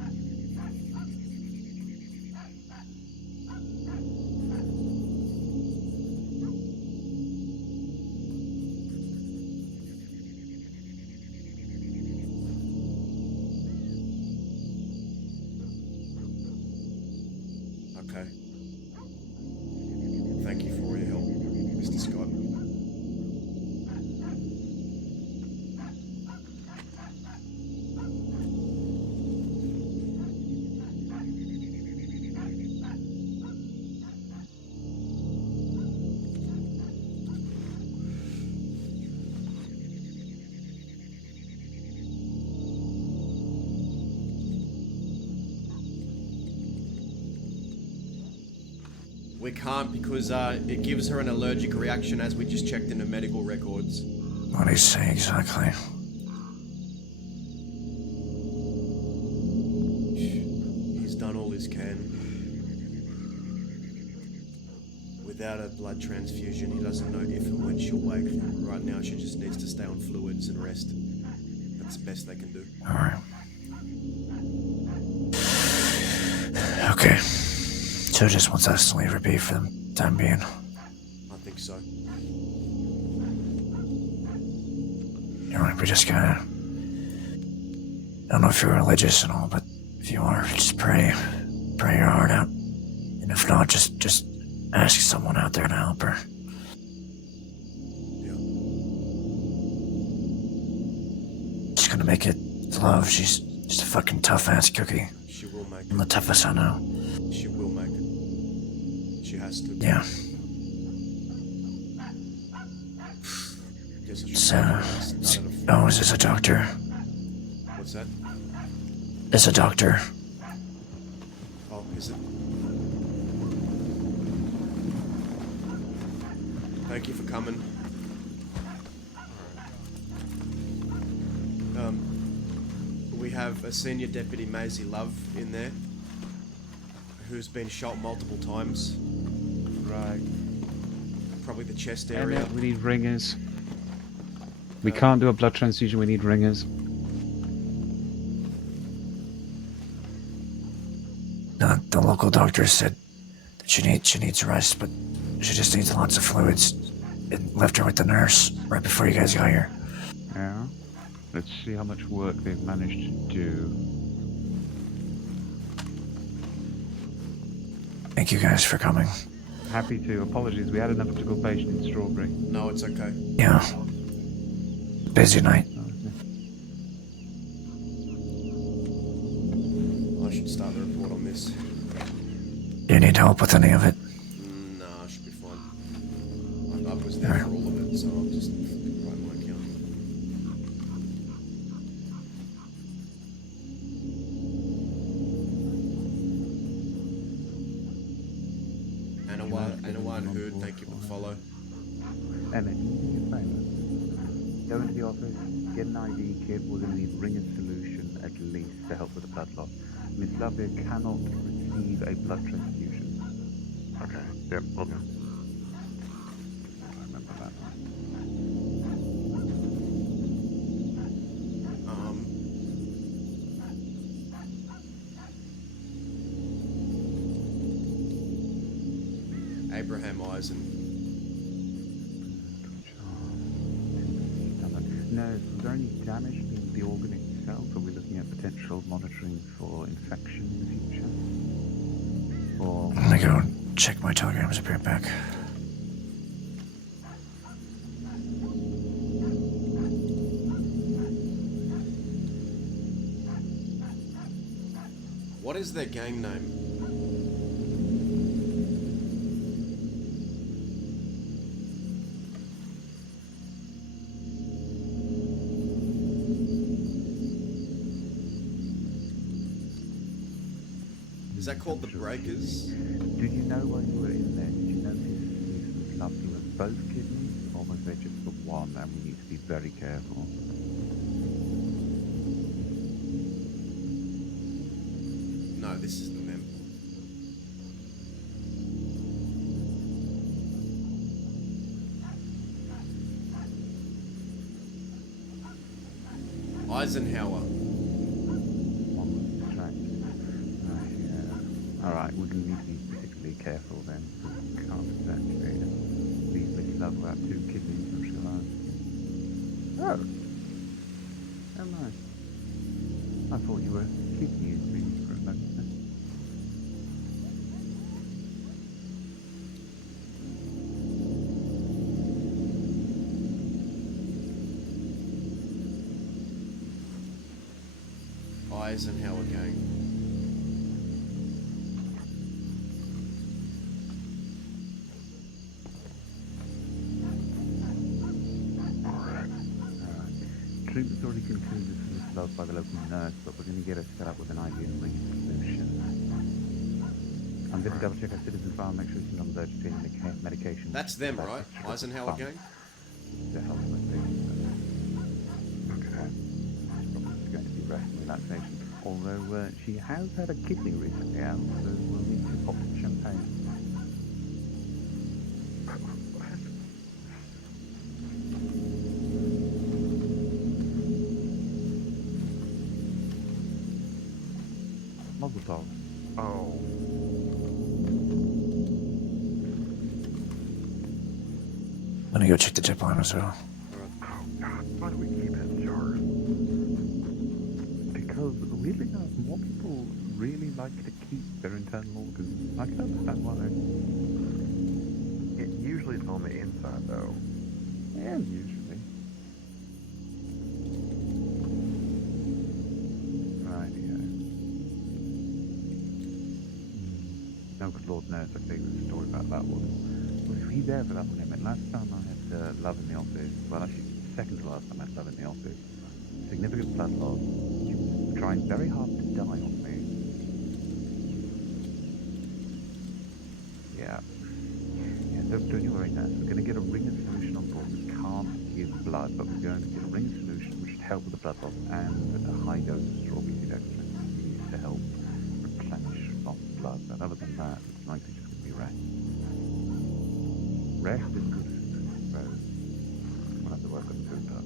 Okay. Thank you for all your help, Mr. Scott. We can't because it gives her an allergic reaction, as we just checked in her medical records. What do you say exactly? He's done all he can. Without a blood transfusion, he doesn't know if and when she'll wake. Right now, she just needs to stay on fluids and rest. That's the best they can do. Alright. Okay. So just wants us to leave her be for the time being. I think so. Alright, we just gotta... I don't know if you're religious and all, but if you are, just pray. Pray your heart out. And if not, just ask someone out there to help her. Yeah. Just gonna make it love. She's just a fucking tough-ass cookie. She will make I'm the toughest I know. it. She will make it. She has to. Yeah. Guess I should So, start at oh, is this a doctor? What's that? It's a doctor. Oh, is it? Thank you for coming. We have a senior deputy, Maisie Love, in there, who's been shot multiple times. Right. Probably the chest area. Emmett, we need ringers. We can't do a blood transfusion, we need ringers. No, the local doctor said that she needs rest, but she just needs lots of fluids. And left her with the nurse right before you guys got here. Yeah. Let's see how much work they've managed to do. Thank you guys for coming. Happy to. Apologies, we had an obstacle patient in Strawberry. No, it's okay. Yeah. Busy night. I should start the report on this. Do you need help with any of it? Nah, I should be fine. I was there for all of it, so I'll just write my account. Anawan Hood, thank you for the follow. Emmett, can you do me a favour? Go into the office, get an IV kit. We're going to need ringer solution at least to help with the blood loss. Miss Lavia cannot receive a blood transfusion. Okay, yep, okay. I remember that one. Abraham Eisen. No, is there any damage in the organ itself? Are we looking at potential monitoring for infection in the future? Or... I'm gonna go and check my telegrams. I'll be right back. What is their gang name? Is that called the Breakers? Did you know while you were in there, did you notice if Love was both kidneys, or was there just the one, and we need to be very careful? No, this isn't them. Eisenhower. One was distracted. Right, yeah. Alright, we're going to need to be particularly careful then, because we can't actually leave Miss Love without 2 kidneys, I'm sure. Oh. Oh, nice. I thought you were kidneys for a moment then. Eisenhower gang. Treatment's already concluded for Miss Love by the local nurse, but we're going to get her set up with an IV and ring solution. I'm going to double check her citizen file, make sure she's on allergic to any medication. That's them, right? Eisenhower gang? To help with this. Okay. She's going to be rest and relaxation. Although she has had a kidney recently out, so we'll need to pop some champagne. Mazel tov. Oh. I'm gonna go check the jet line as well. Oh God, why do we keep it jars? Because weirdly enough, more people really like to keep their internal organs. I can understand why. Usually it's on the inside though. Yeah, usually. Right, yeah. No, good Lord knows I think there's a story about that one. Was he there for that one? I mean, last time I had Love in the office, well actually second to last time I had Love in the office, significant blood loss. She was trying very hard to die on me. Yeah. Yeah, don't you worry, Naz. We're going to get a ringer solution on board. We can't give blood, but we're going to get a ringer solution which should help with the blood loss and a high dose of strawberry used to help replenish lost blood. But other than that, it's likely just going to be rest. Rest is good, I suppose. We'll have to work on the food part.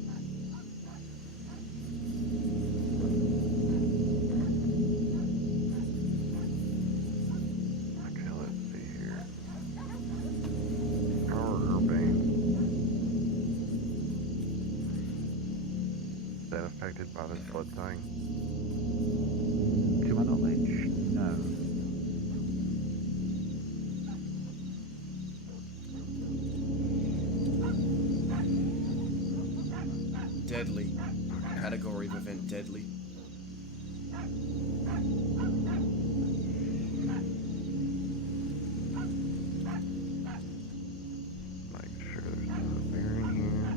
Okay, let's see here. Is that affected by this blood thing? To my knowledge, no. Deadly. Category of event deadly. Make sure there's no bearing here.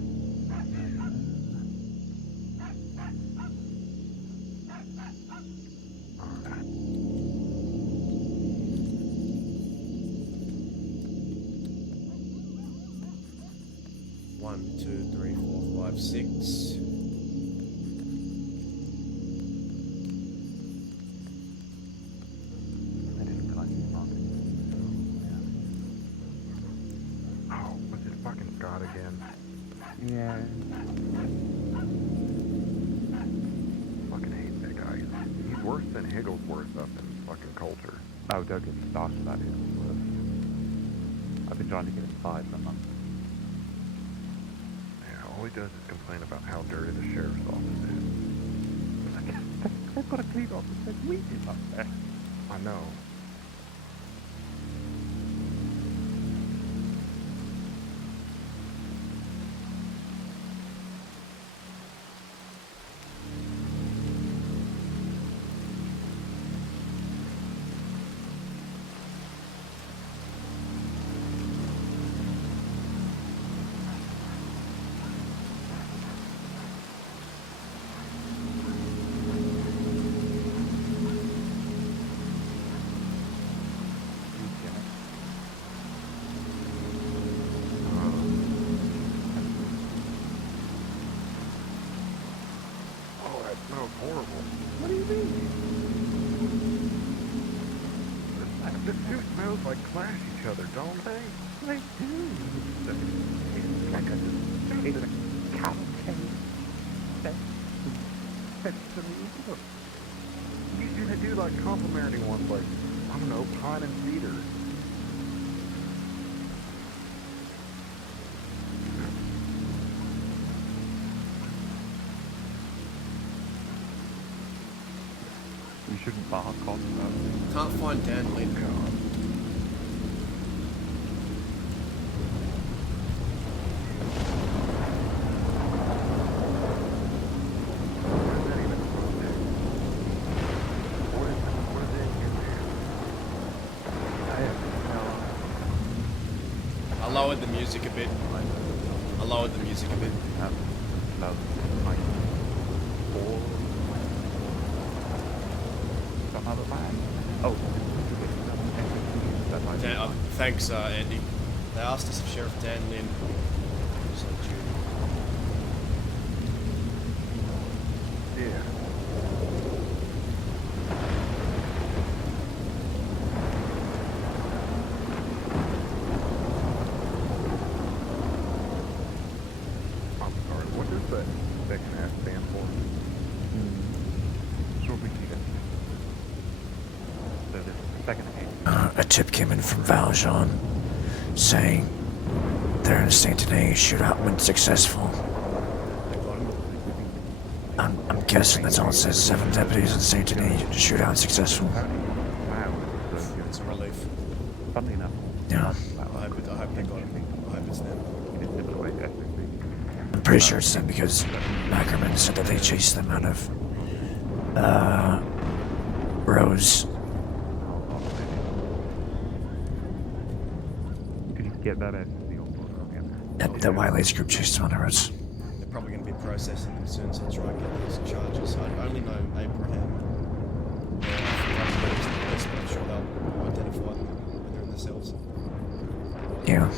Alright. One, two, three, 4, 5, 6. I didn't realize he was marking. Oh, what's his fucking Scott again? Yeah. Fucking hate that guy. He's worse than Higglesworth up in fucking Coulter. Oh, don't get started about it. I've been trying to get him fired for a month. Yeah, all he does is complain about how dirty the sheriff's office is. They've got a clean office. They're weeding up there. I know. The two smells like clash each other, don't they? They do. It's like a cavalcade. You should do like complimenting ones like, I don't know, pine and cedar. You shouldn't bark on them. Can't find Dan Lynn. I lowered the music a bit. I lowered the music a bit. Some other land. Oh, Thanks, Andy. They asked us if Sheriff Dan Lynn was on duty. Yeah. I'm sorry, what does that section F stand for? So the second hand. A tip came in from Valjean saying they're in a Saint Denis shootout when successful. I'm guessing that's all it says. 7 deputies in Saint Denis shootout successful. It's a relief. Funnily enough. Yeah. I hope they got it. I hope it's them. I'm pretty sure it's them because Ackerman said that they chased them out of Rose. Could you get that as the old one again? That Wiley's group chased them on the roads. They're probably going to be processing them soon, so I'll try and get these charges. I only know Abraham. But I'm sure they'll identify them when they're in the cells. Yeah.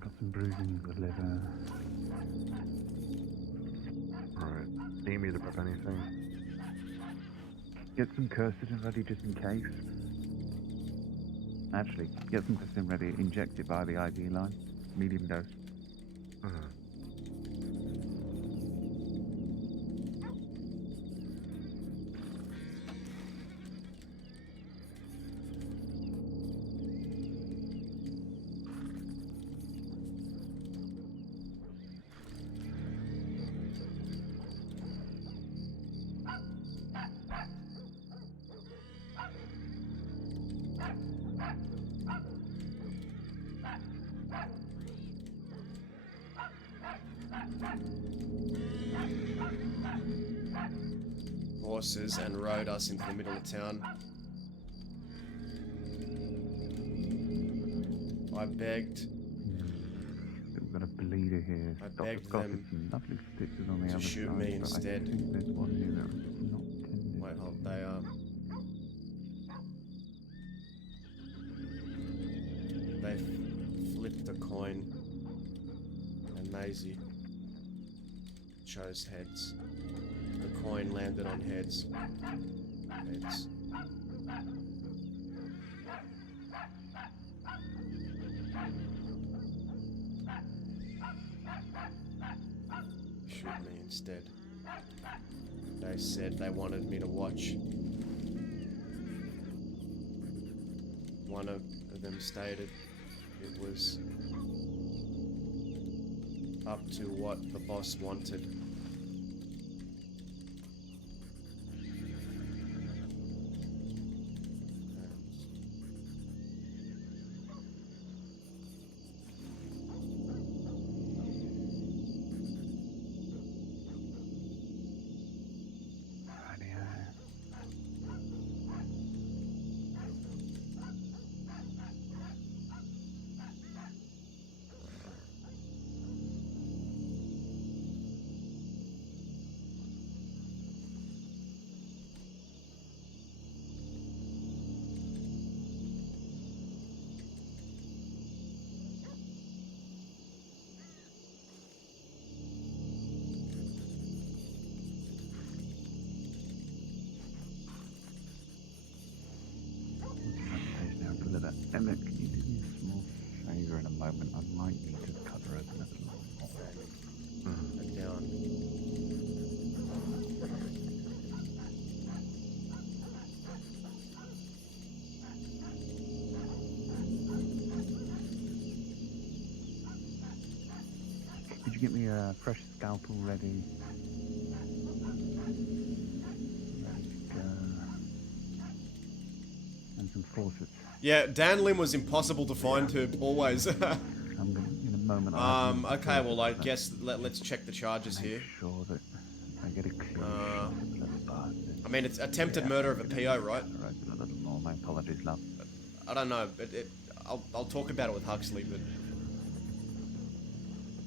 Got some bruising of the liver. Alright. Need me to prep anything? Get some quercetin ready just in case. Actually, get some quercetin ready, inject it via the IV line. Medium dose. Horses and rode us into the middle of town. I begged. We've got a bleeder here. I Dr. begged Scott them did some lovely stitches on the to other shoot side, me but instead. I think there's one here that was not tended. Wait, hold. They flipped a coin, and Maisie chose heads. The coin landed on heads. Heads. shoot me instead. They said they wanted me to watch. One of them stated it was up to what the boss wanted. Emmett, can you do me a small favour in a moment? I might need to cut her open a little more. Down. Could you get me a fresh scalpel ready? And some forceps. Yeah, Dan Lim was impossible to find too, always. I'm gonna, in a moment. Okay, well, I guess let's check the charges here. Sure that I get a clean I mean, it's attempted murder of a PO, right? A little more. My apologies, love. I don't know. I'll talk about it with Huxley, but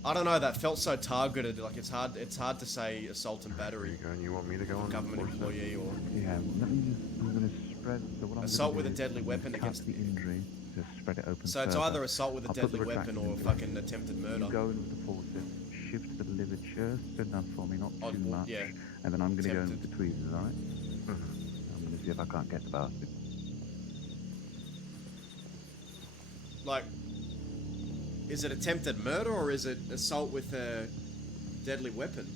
I don't know. That felt so targeted. Like it's hard to say assault and battery. And you want me to go on government employee or yeah? Let me just. I'm gonna spread. So what I'm assault gonna with a deadly weapon against the injury. Just spread it open. So it's further. either assault with a deadly weapon or fucking attempted murder. You go in with the forceps, shift the liver just enough for me, not too much. Yeah. And then I'm gonna go in Attempted. with the tweezers, alright? I'm gonna see if I can't get the bastard. Like, is it attempted murder or is it assault with a deadly weapon?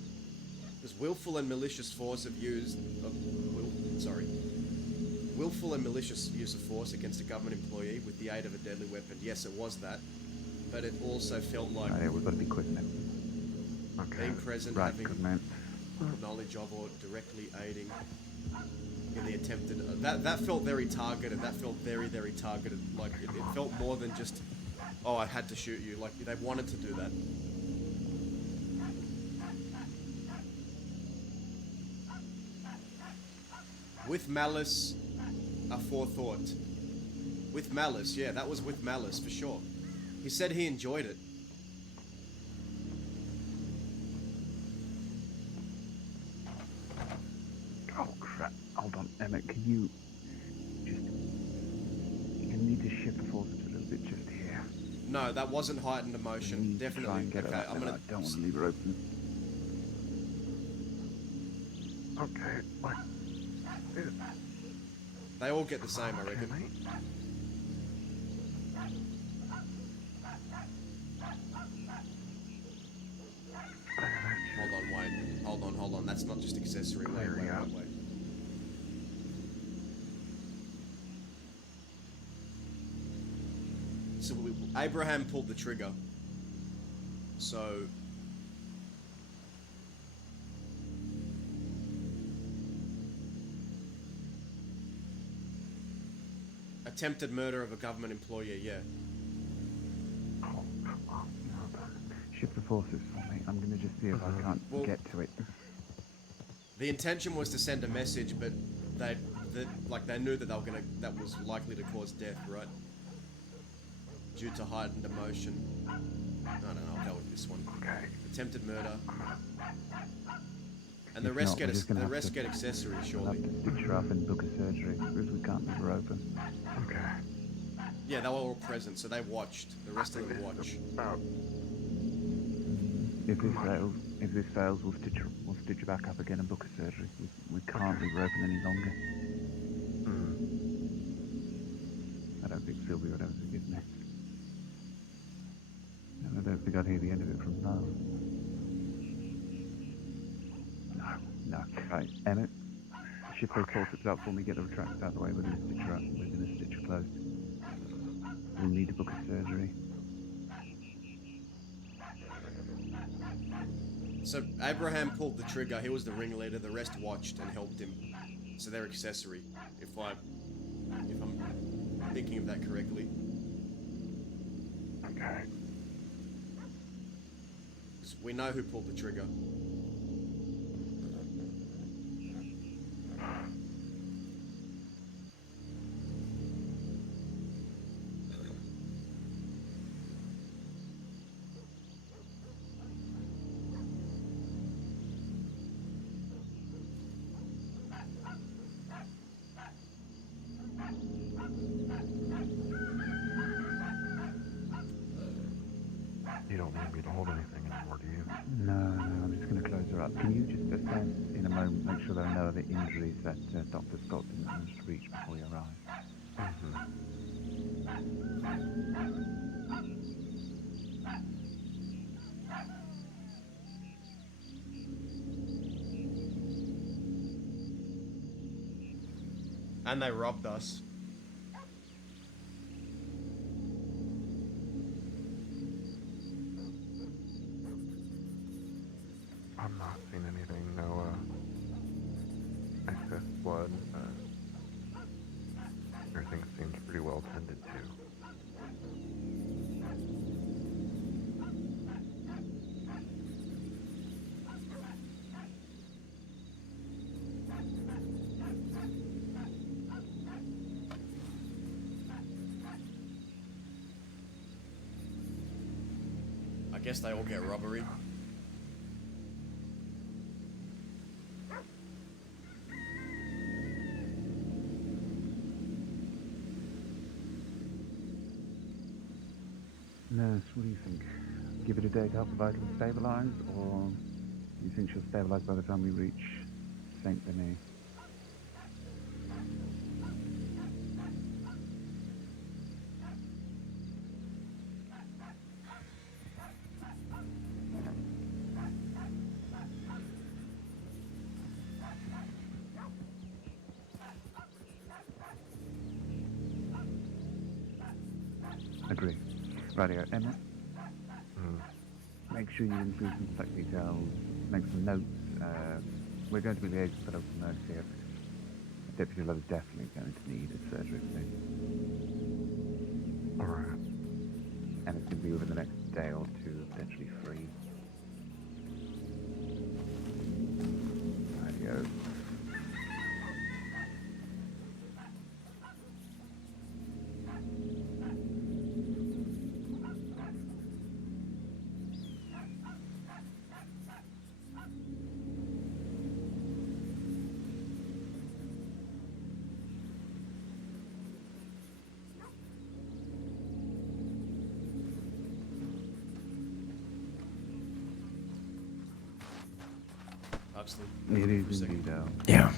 Because willful and malicious force of use of willful and malicious use of force against a government employee with the aid of a deadly weapon. Yes, it was that, but it also felt like Right, we've got to be quick now. being present, Right, having good man. knowledge of or directly aiding in the attempted. That felt very targeted. That felt very, very targeted. Like it felt more than just, oh, I had to shoot you. Like they wanted to do that. With malice, aforethought. With malice, yeah, that was with malice for sure. He said he enjoyed it. Oh crap! Hold on, Emmett. Can you need to shift the forces a little bit just here? No, that wasn't heightened emotion. Definitely. Try and get Okay, it up I'm there. gonna. I don't want to leave her open. Okay, like. They all get the same, I reckon. Hold on, wait. Hold on. That's not just accessory. Wait. So Abraham pulled the trigger. So attempted murder of a government employee, yeah. Oh, come on. Shift the forces for me. I'm gonna just see if I can't get to it. The intention was to send a message, but they knew that that was likely to cause death, right? Due to heightened emotion. No, I'll go with this one. Okay. Attempted murder. And the rest get accessories, surely. We'll have to stitch her up and book a surgery because we can't leave her open. Okay. Yeah, they were all present, so they watched. The rest of them watch. If this fails, we'll stitch her back up again and book a surgery. We can't leave her open any longer. I don't think Sylvia would ever forgive me. And I don't think I'd hear the end of it from love. Emmett, shift those faucets up for me, get the retractors out of the way, we're going to stitch her up, we're going to stitch her closed. We'll need to book a surgery. So Abraham pulled the trigger, he was the ringleader, the rest watched and helped him. So they're accessory, if I'm thinking of that correctly. Okay. 'Cause we know who pulled the trigger. You don't need me to hold anything anymore, do you? No, I'm just going to close her up. Can you just assess in a moment, make sure there are no other injuries that Dr. Scott didn't manage to reach before you arrive? And they robbed us. I'm not seeing anything, no excess blood. Everything seems pretty well tended to. I guess they all get robbery. Nurse, what do you think? Give it a day to help the vitals stabilize, or do you think she'll stabilize by the time we reach Saint Denis? Agree. Radio, Emmett? Make sure you include some select details, make some notes. We're going to be liaising with the local nurse here. Deputy Love is definitely going to need a surgery soon. Alright. And it's going to be within the next day or two, potentially 3. Radio. Huxley. It is for a second. indeed, Yeah.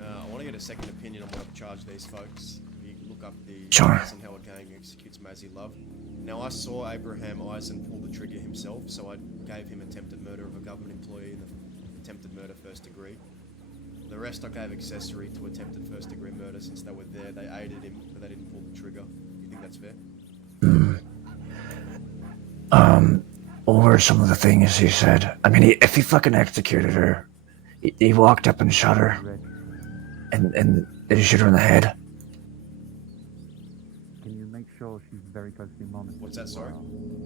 I want to get a second opinion on what I've charged these folks. If you look up the Sure. Eisenhower gang executes Mazzy Love. Now, I saw Abraham Eisen pull the trigger himself, so I gave him attempted murder of a government employee and attempted murder first degree. The rest I gave accessory to attempted first degree murder since they were there. They aided him, but they didn't pull the trigger. You think that's fair? What were some of the things he said? I mean, if he fucking executed her, he walked up and shot her, and did he shoot her in the head? Can you make sure she's very closely monitored? What's that, sorry?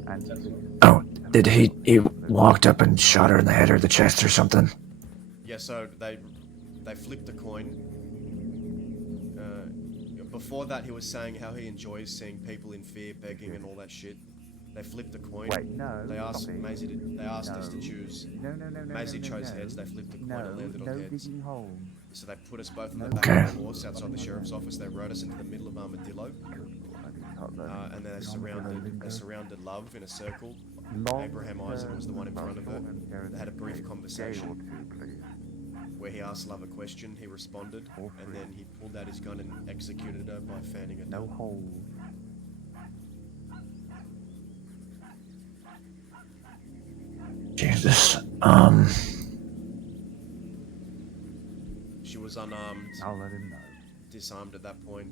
And please, Oh, did he walked up and shot her in the head or the chest or something? Yeah, so they flipped a coin. Before that, he was saying how he enjoys seeing people in fear, begging, and all that shit. They flipped a coin. Wait, no. They asked stop it. Maisie to. They asked us to No. choose. No. Maisie no, chose no. heads. They flipped a coin. No, It landed no on heads. digging holes. So they put us both in the No. back Okay. of the horse outside the sheriff's office. They rode us into the middle of Armadillo, and then they surrounded Love in a circle. Abraham Eisen was the one in front of her. They had a brief conversation where he asked Love a question. He responded, and then he pulled out his gun and executed her by fanning her. No holes. Jesus. unarmed. I'll let him know. Disarmed at that point,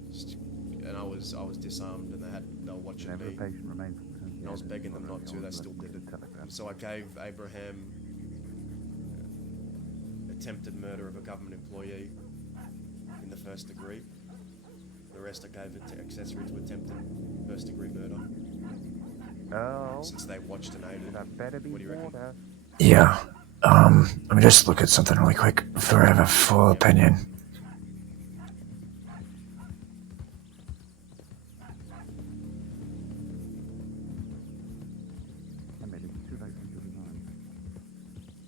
and I was disarmed, and they were watching Whenever me. a patient remains concerned, And I was begging them not to. They still did it. So I gave Abraham attempted murder of a government employee in the first degree. The rest I gave it to accessory to attempted first degree murder. Oh. Since they watched and aided. That better be What do you reckon? water. Yeah. Let me just look at something really quick before I have a full opinion.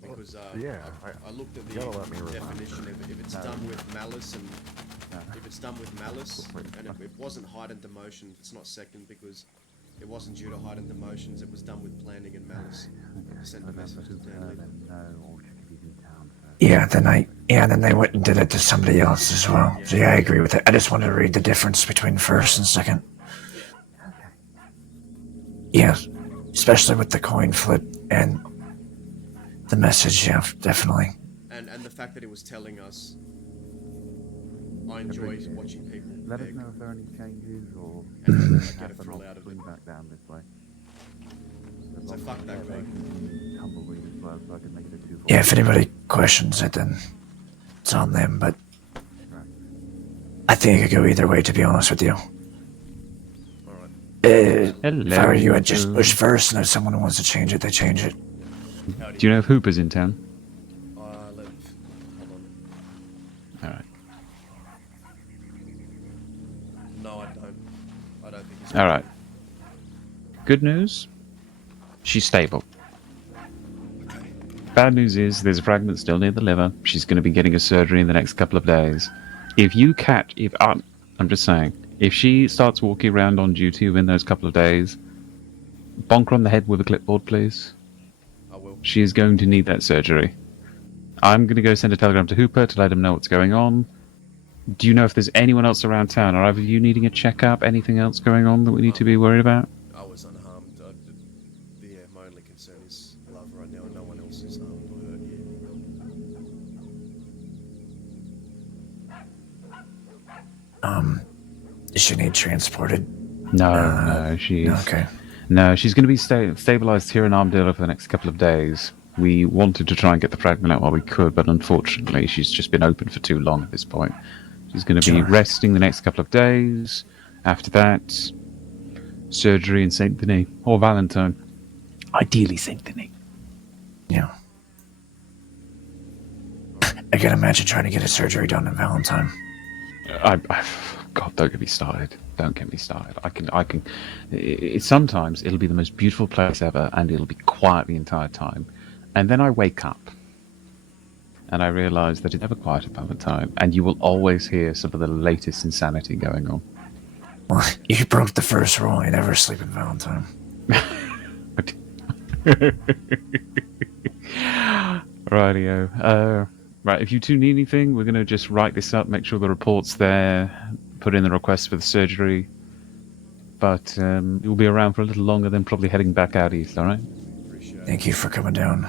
Because Yeah, I looked at the gotta let me remind definition. If it's done with malice and if it's done with malice and it wasn't heightened emotion, it's not second because it wasn't due to heightened emotions. It was done with planning and malice. Send a message to town leader. Yeah, then they went and did it to somebody else as well. So yeah, I agree with it. I just wanted to read the difference between first and second. Yeah, especially with the coin flip and the message, yeah, definitely. And the fact that it was telling us, I enjoy watching people Let us beg. know if there are any changes or Get a thrill out of it. back down this way. So fuck that guy. Tumbleweed as well, so I can make it a 2-4. Yeah, if anybody questions it, then it's on them, but I think it could go either way, to be honest with you. If I were you, I'd just push first, and if someone wants to change it, they change it. Do you know if Hooper's in town? Hold on. Alright. No, I don't. I don't think he's. Alright. Good news? She's stable. Bad news is there's a fragment still near the liver. She's going to be getting a surgery in the next couple of days. If you catch... I'm just saying. If she starts walking around on duty within those couple of days, bonk her on the head with a clipboard, please. I will. She is going to need that surgery. I'm going to go send a telegram to Hooper to let him know what's going on. Do you know if there's anyone else around town? Are either of you needing a checkup? Anything else going on that we need to be worried about? I was unharmed. Yeah, my only concern is love right now. No one else is harmed or hurt yet. Does she need transported? No, she's... Okay. No, she's going to be stabilized here in Armadillo for the next couple of days. We wanted to try and get the fragment out while we could, but unfortunately she's just been open for too long at this point. She's going to be resting the next couple of days. After that, surgery in St. Denis, or Valentine. Ideally St. Denis. Yeah. I can imagine trying to get a surgery done in Valentine. God, don't get me started. Don't get me started. Sometimes it'll be the most beautiful place ever, and it'll be quiet the entire time. And then I wake up, and I realize that it's never quiet at Valentine, and you will always hear some of the latest insanity going on. Well, you broke the first rule. You never sleep in Valentine. Rightio. Right, if you two need anything, we're going to just write this up, make sure the report's there, put in the request for the surgery. But you'll be around for a little longer, then probably heading back out east, alright? Thank you for coming down.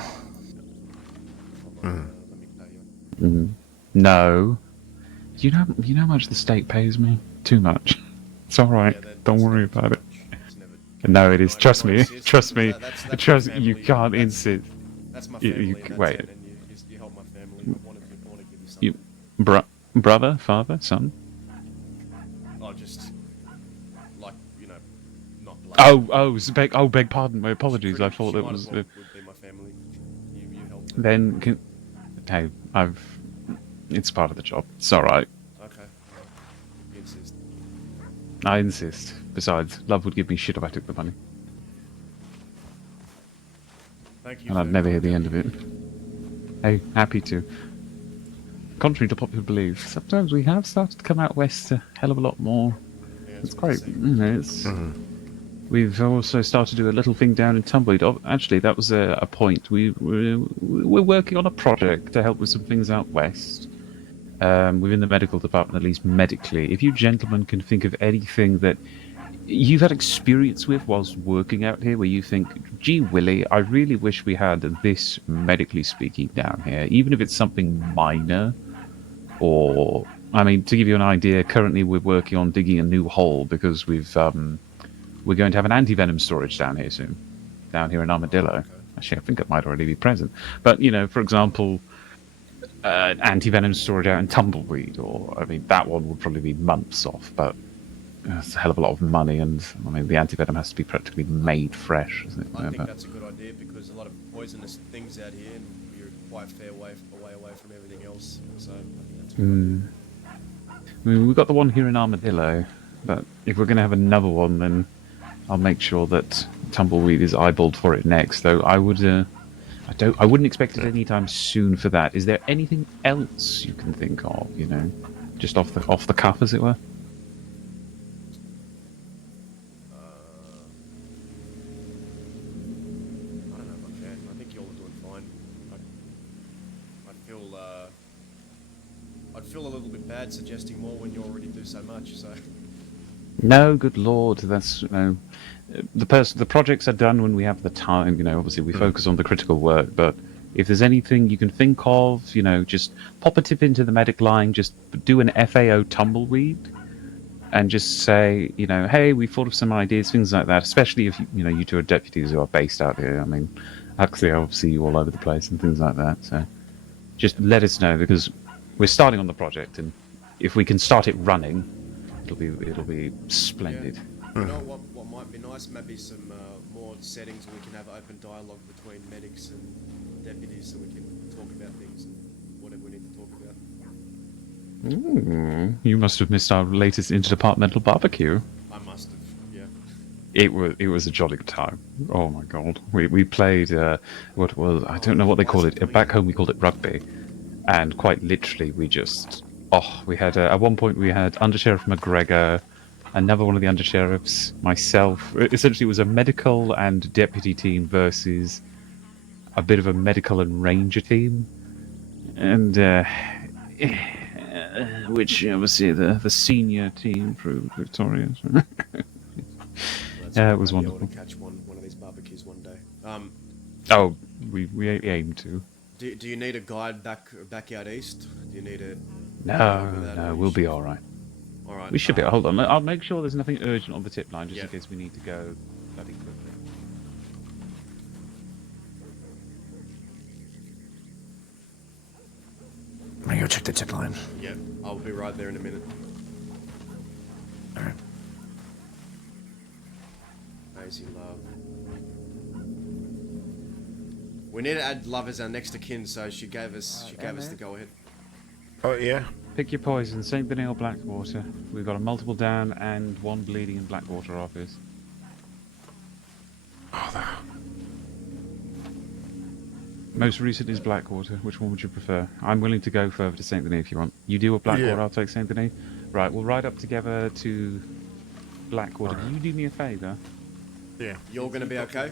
No. You know how much the state pays me? Too much. It's alright. Don't worry about it. No, it is. Trust me. Trust me. Trust me. You can't insist. That's my family. You wait. And you help my family. I want to give you something. Brother, father, son? Oh, just like not black. Beg pardon. My apologies. I thought it was. Would be my family. You help. Then, hey, it's part of the job. It's all right. Okay. You insist. I insist. Besides, love would give me shit if I took the money. Thank you. And I'd never hear the end of it. Hey, happy to. Contrary to popular belief, sometimes we have started to come out west a hell of a lot more. Yeah, it's quite, it's... We've also started to do a little thing down in Tumbleweed. Actually, that was a point. We're working on a project to help with some things out west. Within the medical department, at least medically. If you gentlemen can think of anything that you've had experience with whilst working out here where you think, gee Willie, I really wish we had this, medically speaking, down here, even if it's something minor or I mean, to give you an idea, currently we're working on digging a new hole because we're going to have an anti-venom storage down here soon, down here in Armadillo. Actually, I think it might already be present. But for example, anti-venom storage out in Tumbleweed, or I mean, that one would probably be months off, but it's a hell of a lot of money, and I mean, the anti-venom has to be practically made fresh. Isn't it? I think that's a good idea because a lot of poisonous things out here, and you're quite a fair way away from everything else. So I think that's a good idea. I mean, we've got the one here in Armadillo, but if we're going to have another one, then I'll make sure that Tumbleweed is eyeballed for it next. Though I wouldn't expect it anytime soon for that. Is there anything else you can think of? Just off the cuff, as it were. I don't know much, man. I think you're all doing fine. I'd feel a little bit bad suggesting more when you already do so much. So. No, good lord, that's the projects are done when we have the time. Obviously we focus on the critical work, but if there's anything you can think of, just pop a tip into the medic line, just do an FAO Tumbleweed, and just say, hey, we thought of some ideas, things like that. Especially if you two are deputies who are based out here. I mean, actually, I'll see you all over the place and things like that. So just let us know, because we're starting on the project, and if we can start it running, it'll be splendid. Yeah. You know what might be nice? Maybe some more settings where we can have open dialogue between medics and deputies, so we can talk about things and whatever we need to talk about. You must have missed our latest interdepartmental barbecue. I must have, yeah. It was a jolly good time. Oh my god, we played what was, I don't know what they call it. Back home we called it rugby, and quite literally we just we had at one point we had Undersheriff McGregor, another one of the undersheriffs, myself. Essentially, it was a medical and deputy team versus a bit of a medical and ranger team, and which obviously the senior team proved victorious. Yeah, it was wonderful. Able to catch one of these barbecues one day. Oh, we aim to. Do you need a guide back out east? Do you need a? No, we'll be all right. All right. We should be. Hold on, I'll make sure there's nothing urgent on the tip line, just in case we need to go bloody quickly. I'm gonna go check the tip line. Yeah, I'll be right there in a minute. All right. Maisie Love. We need to add Love as our next of kin, so she gave us the go ahead. Oh yeah. Pick your poison, St. Benny or Blackwater. We've got a multiple down and one bleeding in Blackwater office. Most recent is Blackwater. Which one would you prefer? I'm willing to go further to St. Denis if you want. You do a Blackwater, I'll take St. Denis. Right, we'll ride up together to Blackwater. Can you do me a favour? Yeah. You're going to be okay?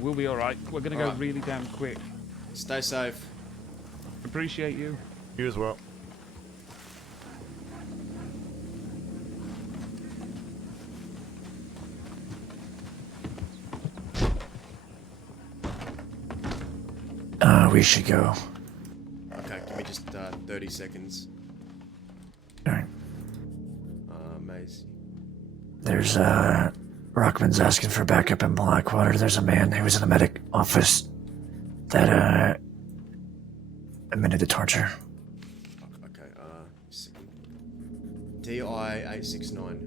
We'll be alright. We're going to go really damn quick. Stay safe. Appreciate you. You as well. We should go. Okay, give me just 30 seconds. Alright. Maisie. There's, Rockman's asking for backup in Blackwater. There's a man who was in the medic office that, admitted to torture. Okay, DI-869.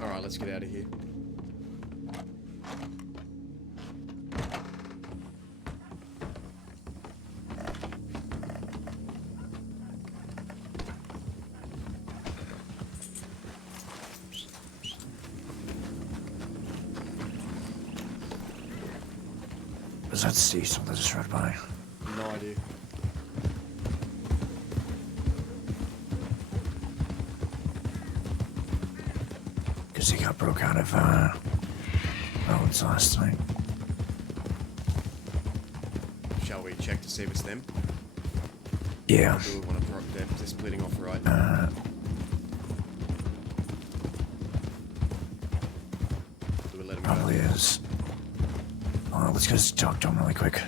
Alright, let's get out of here. Was that Cecil that just rode by? No idea. he got broke out of roads last night. Shall we check to see if it's them? Yeah. Or do we want to they're splitting off right? Do we let him Probably go? is. Let's just talk to him really quick.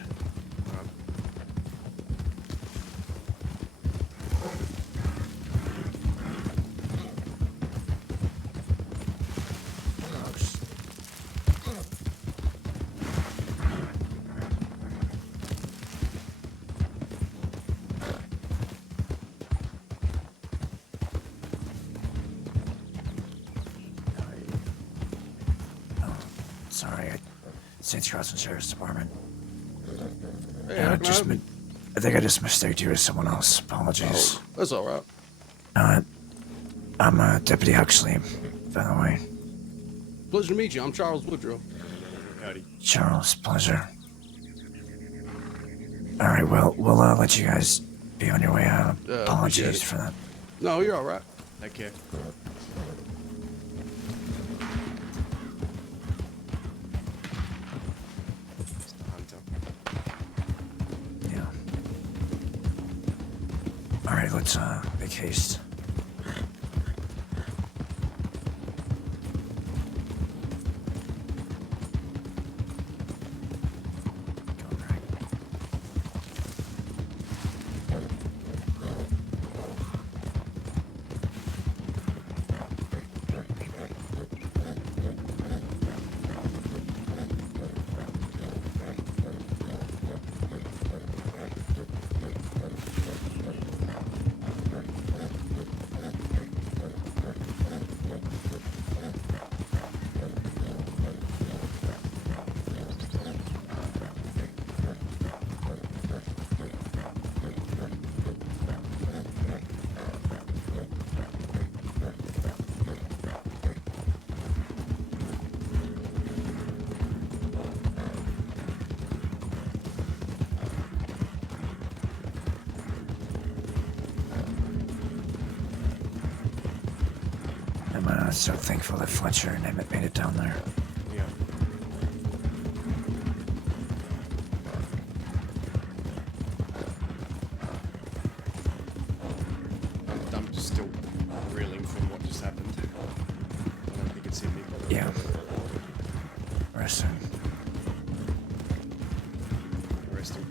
Sorry, St. Charles Sheriff's Department. Hey, I think I just mistaked you as someone else. Apologies. Oh, that's all right. I'm Deputy Huxley, by the way. Pleasure to meet you. I'm Charles Woodrow. Howdy. Charles, pleasure. All right, well, we'll let you guys be on your way out. Apologies for that. No, you're all right. Take care. Yeah. All right, let's make haste. I'm so thankful that Fletcher and Emmett made it down there. Yeah. I'm just still reeling from what just happened. I don't think it's hit me. Yeah. Resting. Resting.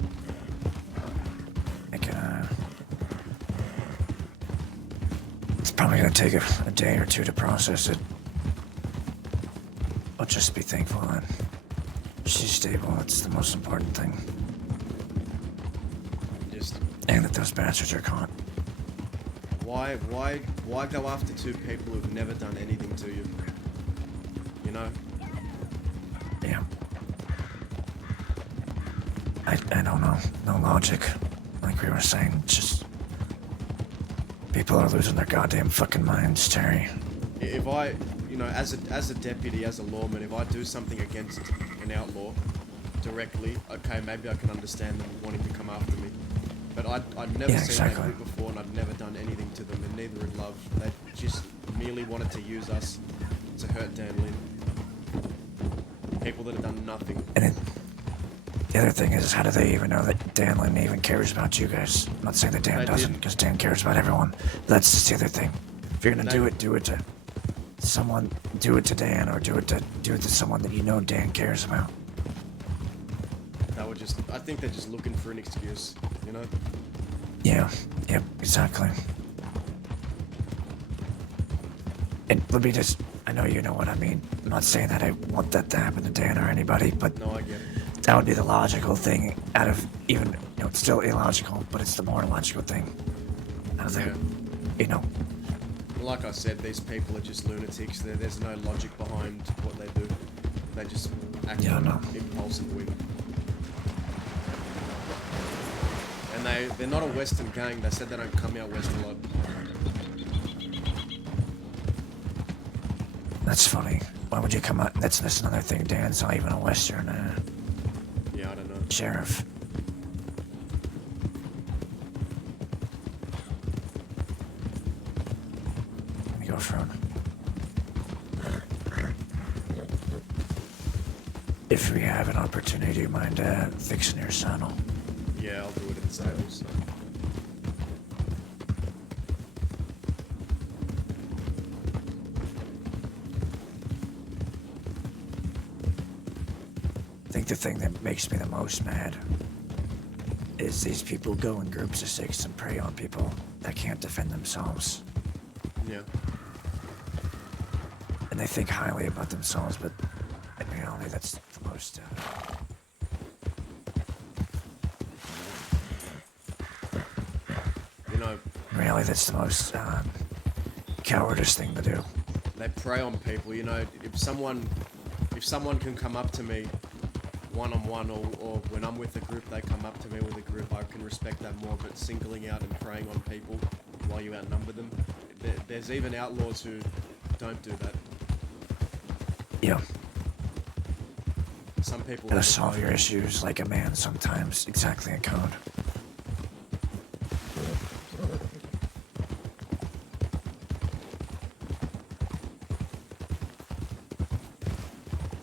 I can, it's probably gonna take a day or two to process it. I'll just be thankful that she's stable. That's the most important thing. Just And that those bastards are caught. why go after two people who've never done anything to you? You know? Yeah. I don't know. No logic. Like we were saying, just people are losing their goddamn fucking minds, Terry. If I, you know, as a deputy, as a lawman, if I do something against an outlaw directly, okay, maybe I can understand them wanting to come after me. But I'd never seen that group before, and I've never done anything to them, and neither in love. They just merely wanted to use us to hurt Dan Lin. People that have done nothing. And the other thing is, how do they even know that Dan Lin even cares about you guys? I'm not saying that Dan doesn't, because Dan cares about everyone. That's just the other thing. If you're gonna do it to someone. Do it to Dan, or do it to someone that you know Dan cares about. They were just. I think they're just looking for an excuse. You know. Yeah. Yep. Exactly. And let me just. I know you know what I mean. I'm not saying that I want that to happen to Dan or anybody, but No, I get it. that would be the logical thing out of even, you know, it's still illogical, but it's the more logical thing. Out of there, you know. Like I said, these people are just lunatics. There's no logic behind what they do. They just act on impulse and whim. And they're not a Western gang. They said they don't come out west a lot. That's funny. Why would you come out? That's another thing. Dan's not even a Western Yeah, I don't know. sheriff. Let me go for him. if we have an opportunity, do you mind fixing your saddle? Yeah, I'll do it in the stables. I think the thing that makes me the most mad is these people go in groups of 6 and prey on people that can't defend themselves. Yeah. And they think highly about themselves, but in reality, that's the most... You know... In reality, that's the most cowardice thing to do. They prey on people, you know, if someone can come up to me one-on-one or when I'm with a group, they come up to me with a group, I can respect that more, but singling out and preying on people while you outnumber them, there's even outlaws who don't do that. Yeah. Some people... Gotta solve your issues like a man sometimes, exactly in code.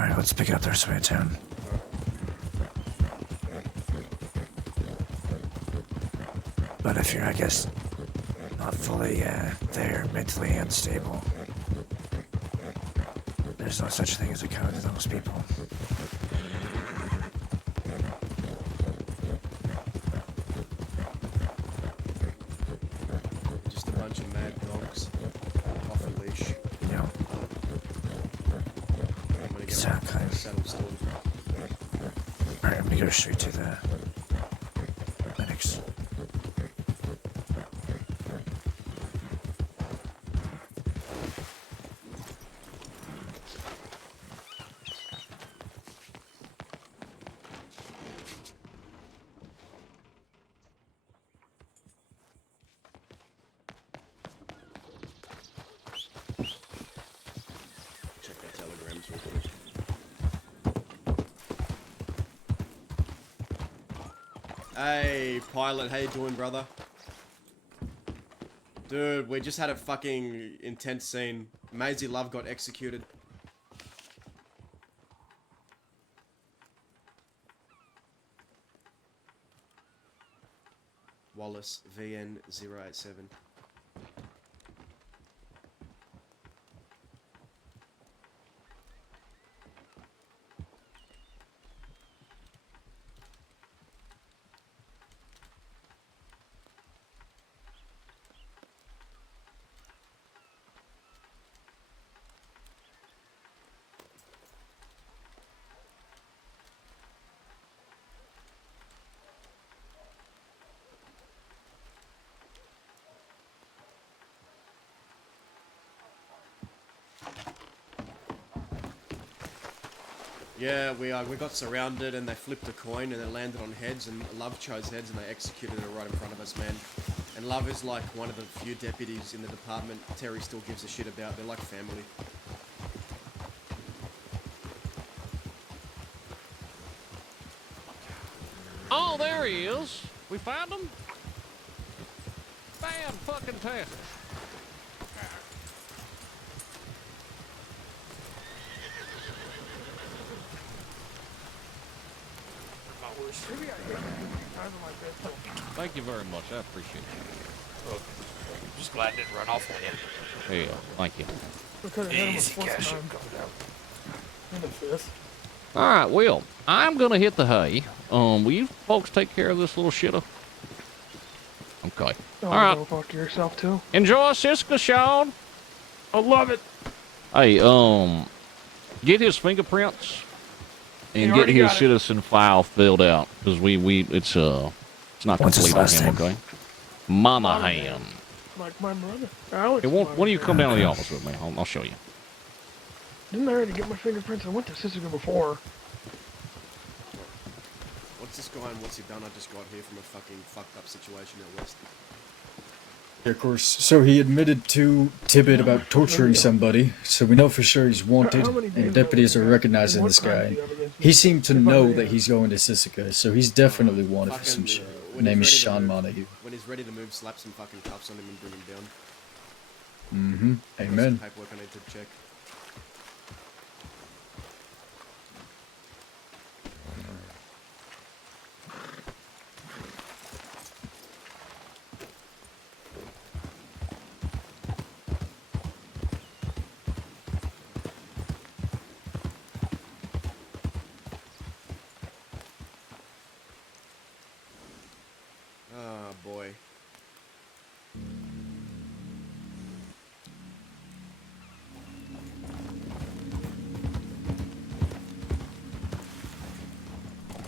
Alright, let's pick it up there, Sweet Town. But if you're, I guess, not fully there, mentally unstable, there's no such thing as a code to those people. Just a bunch of mad dogs off a leash. Yeah. I'm gonna get Exactly. my saddle stored. Alright, I'm gonna go straight to the clinics. Check my telegrams real quick. Hey, Pilot, how you doing, brother? Dude, we just had a fucking intense scene. Maisie Love got executed. Wallace, VN087. Yeah, we got surrounded and they flipped a coin and it landed on heads and Love chose heads and they executed her right in front of us, man. And Love is like one of the few deputies in the department Terry still gives a shit about. They're like family. Oh, there he is. We found him? Fan-fucking-tastic. Thank you very much. I appreciate you. Look, I'm just glad I didn't run off on you. Yeah, thank you. We could have hit him a fourth time. In the fifth. All right, well, I'm gonna hit the hay. Will you folks take care of this little shitter? Okay. All right. Go talk to yourself too. Enjoy Siska, Sean. I love it. Hey, get his fingerprints and He get already his got it. citizen file filled out because it's not What's his complete on last him. name? Okay. Monahan. Like my brother. Alex. Hey, why don't you come down to the office with me? I'll show you. Didn't I already get my fingerprints? I went to Sisika before. What's this guy and what's he done? I just got here from a fucking fucked up situation out west. Yeah, of course. So he admitted to Tibbet about torturing somebody, so we know for sure he's wanted, and deputies are recognizing this guy. He seemed to know that he's going to Sisika, so he's definitely wanted for some shit. His name is Sean Montague. When he's ready to move, slap some fucking cuffs on him and bring him down. Mm-hmm. There's Amen. some paperwork I need to check. Oh boy.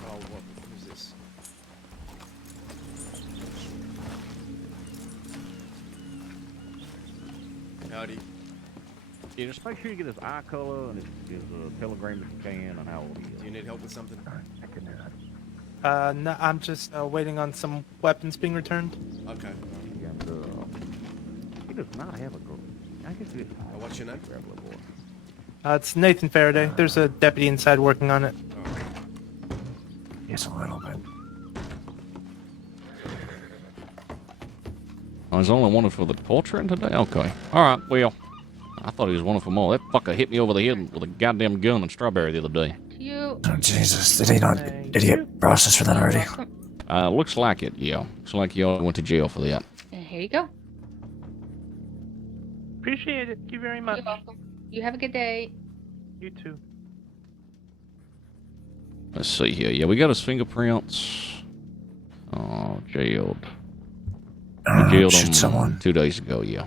Oh, who's this? Howdy. Yeah, just make sure you get his eye color and his telegram if you can, and how old he is. Do you need help with something? I can do that. No, I'm just waiting on some weapons being returned. Okay. He does not have a girl. I guess he What's your name? It's Nathan Faraday. There's a deputy inside working on it. Yes, a little bit. Oh, he's only wanted for the torturing today? Okay. Alright, well, I thought he was wanted for more. That fucker hit me over the head with a goddamn gun in Strawberry the other day. Oh, Jesus. Did he get processed for that already? Looks like it, yeah. Looks like he already went to jail for that. Here you go. Appreciate it. Thank you very much. You're welcome. You have a good day. You too. Let's see here. Yeah, we got his fingerprints. Oh, jailed. We jailed him someone. 2 days ago, yeah.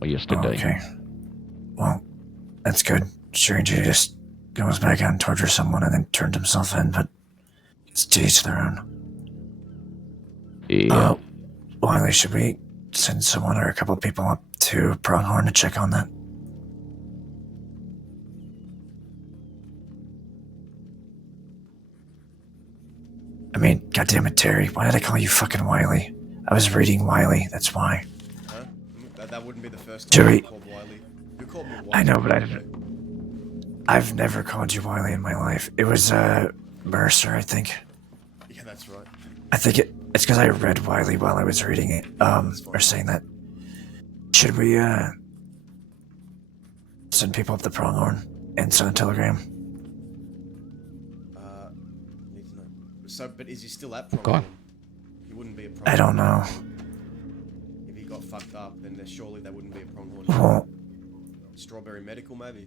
Well, yesterday. Okay. Well, that's good. Stranger just goes back out and tortures someone and then turned himself in, but it's to each their own. Yeah. Wiley, should we send someone or a couple of people up to Pronghorn to check on that? I mean, goddammit, Terry, why did I call you fucking Wiley? I was reading Wiley, that's why. Huh? That wouldn't be the first Joey. time you called Wiley. You called me Wiley. I know, but I've never called you Wiley in my life. It was, Mercer, I think. Yeah, that's right. I think it's because I read Wiley while I was reading it, or saying that. Should we, send people up the Pronghorn and send a telegram? Need to know. So, but is he still at Pronghorn? He wouldn't be a Pronghorn. I don't know. If he got fucked up, then surely that wouldn't be a Pronghorn. Well, Strawberry Medical, maybe?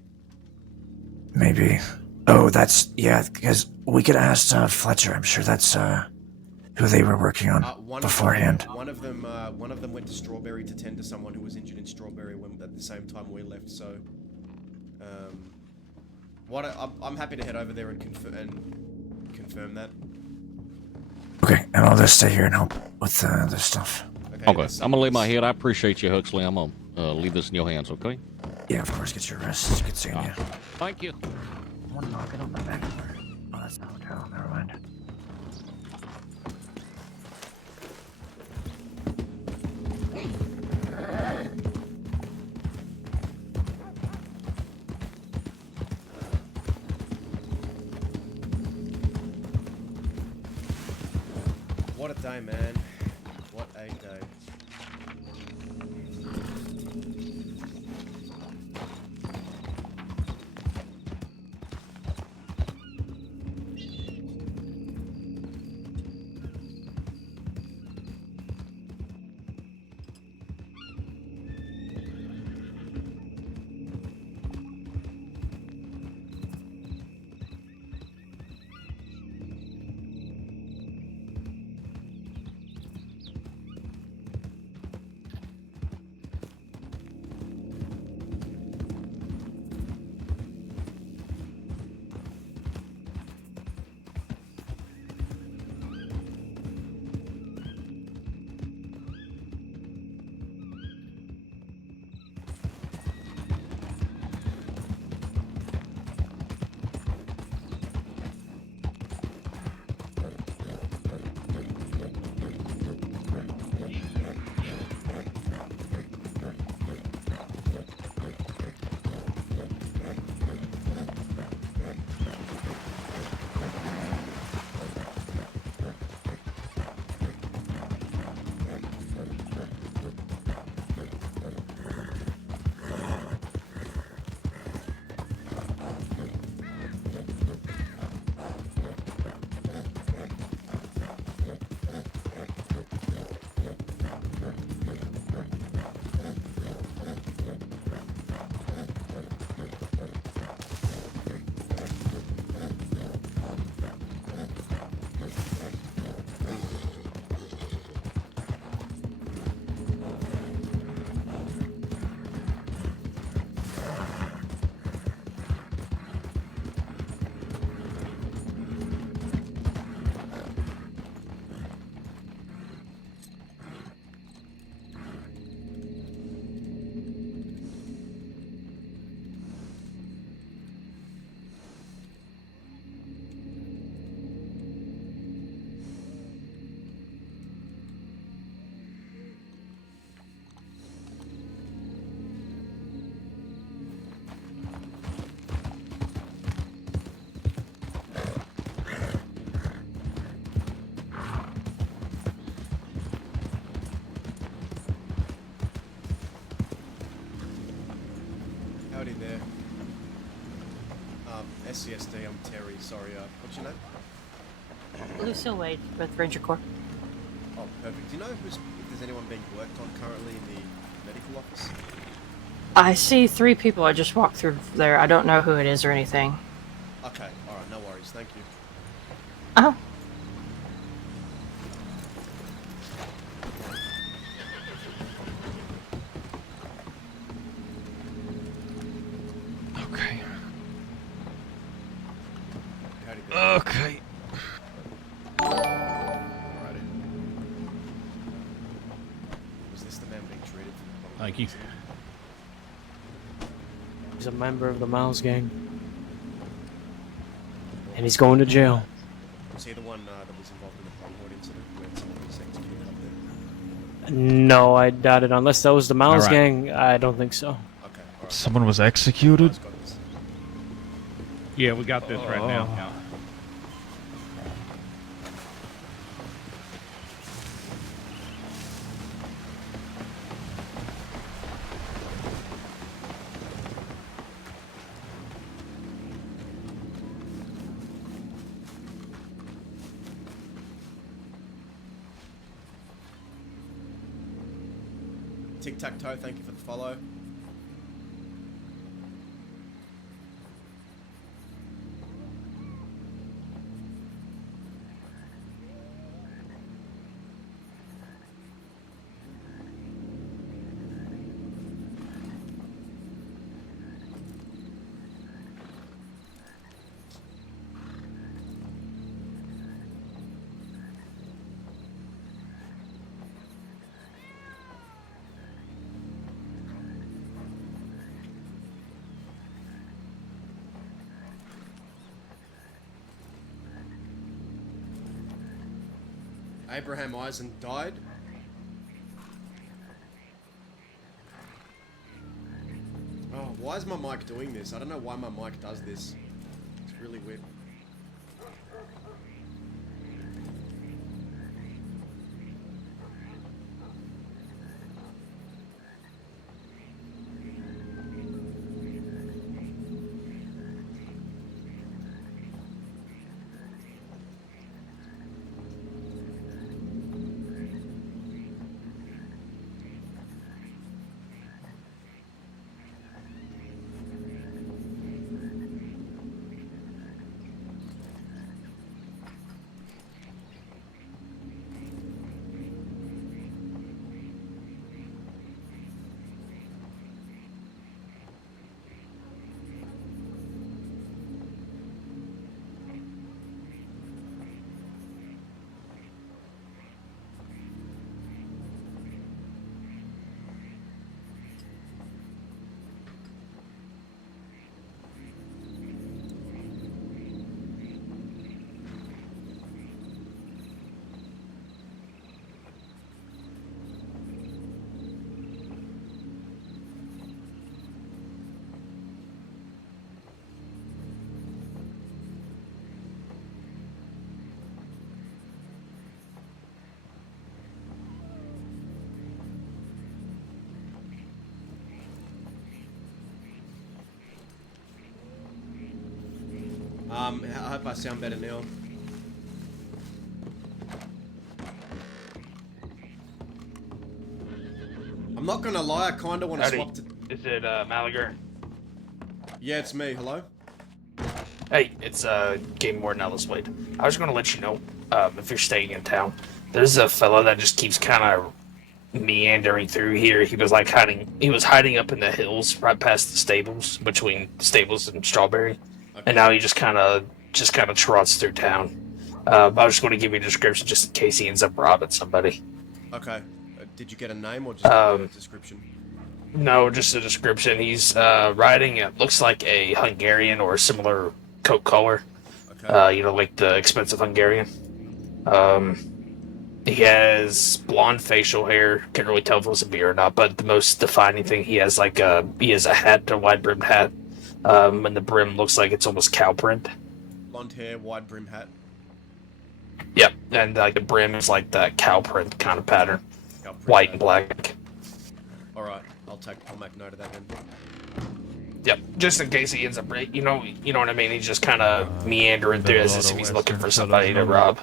maybe. Oh, yeah, because we could ask Fletcher. I'm sure that's who they were working on beforehand. One of them went to Strawberry to tend to someone who was injured in Strawberry at the same time we left. So, I'm happy to head over there and confirm that. Okay, and I'll just stay here and help with this stuff. Okay, I'm gonna lay my head. I appreciate you, Huxley. I'm gonna leave this in your hands, okay? Yeah, of course. Get your rest. Good seeing you. Thank you. One knocking on the back door. Oh, that's not a hotel. Never mind. What a day, man. What a day. howdy there. SCSD, I'm Terry, sorry, what's your name? Lucille Wade with Ranger Corps. Oh, perfect. Do you know if there's anyone being worked on currently in the medical office? I see 3 people. I just walked through there. I don't know who it is or anything. Okay, alright, no worries, thank you. Uh-huh. Okay. Howdy there. Okay. Alrighty. Was this the man being treated for the Thank you. He's a member of the Miles gang. And he's going to jail. Was he the one that was involved in the Pronghorn incident when someone was executed up there? No, I doubt it. Unless that was the Miles Alright. gang, I don't think so. Okay, alright. Someone was executed? Yeah, we got this right now. Yeah. Tic-tac-toe, thank you for the follow. Abraham Eisen died. Oh, why is my mic doing this? I don't know why my mic does this. It's really weird. I hope I sound better now. I'm not gonna lie, I kinda wanna Howdy. swap to... Is it Mallagher? Yeah, it's me, hello? Hey, it's Game Warden Ellis Wade. I was gonna let you know, if you're staying in town, there's a fella that just keeps kinda meandering through here. He was like hiding up in the hills right past the stables, between the stables and Strawberry. Okay. And now he just kinda trots through town. I was just gonna give you a description just in case he ends up robbing somebody. Okay. Did you get a name or just a description? No, just a description. He's riding, it looks like a Hungarian or a similar coat color. Okay. Like the expensive Hungarian. He has blonde facial hair. Can't really tell if it was a beard or not, but the most defining thing, he has a hat, a wide-brimmed hat. And the brim looks like it's almost cow print. Blonde hair, wide brim hat. Yep, and the brim is like that cow print kind of pattern. Cow print White pattern. and black. Alright, I'll make note of that then. Yep. Just in case he ends up, you know what I mean. He's just kind of meandering through as if he's looking for somebody to rob.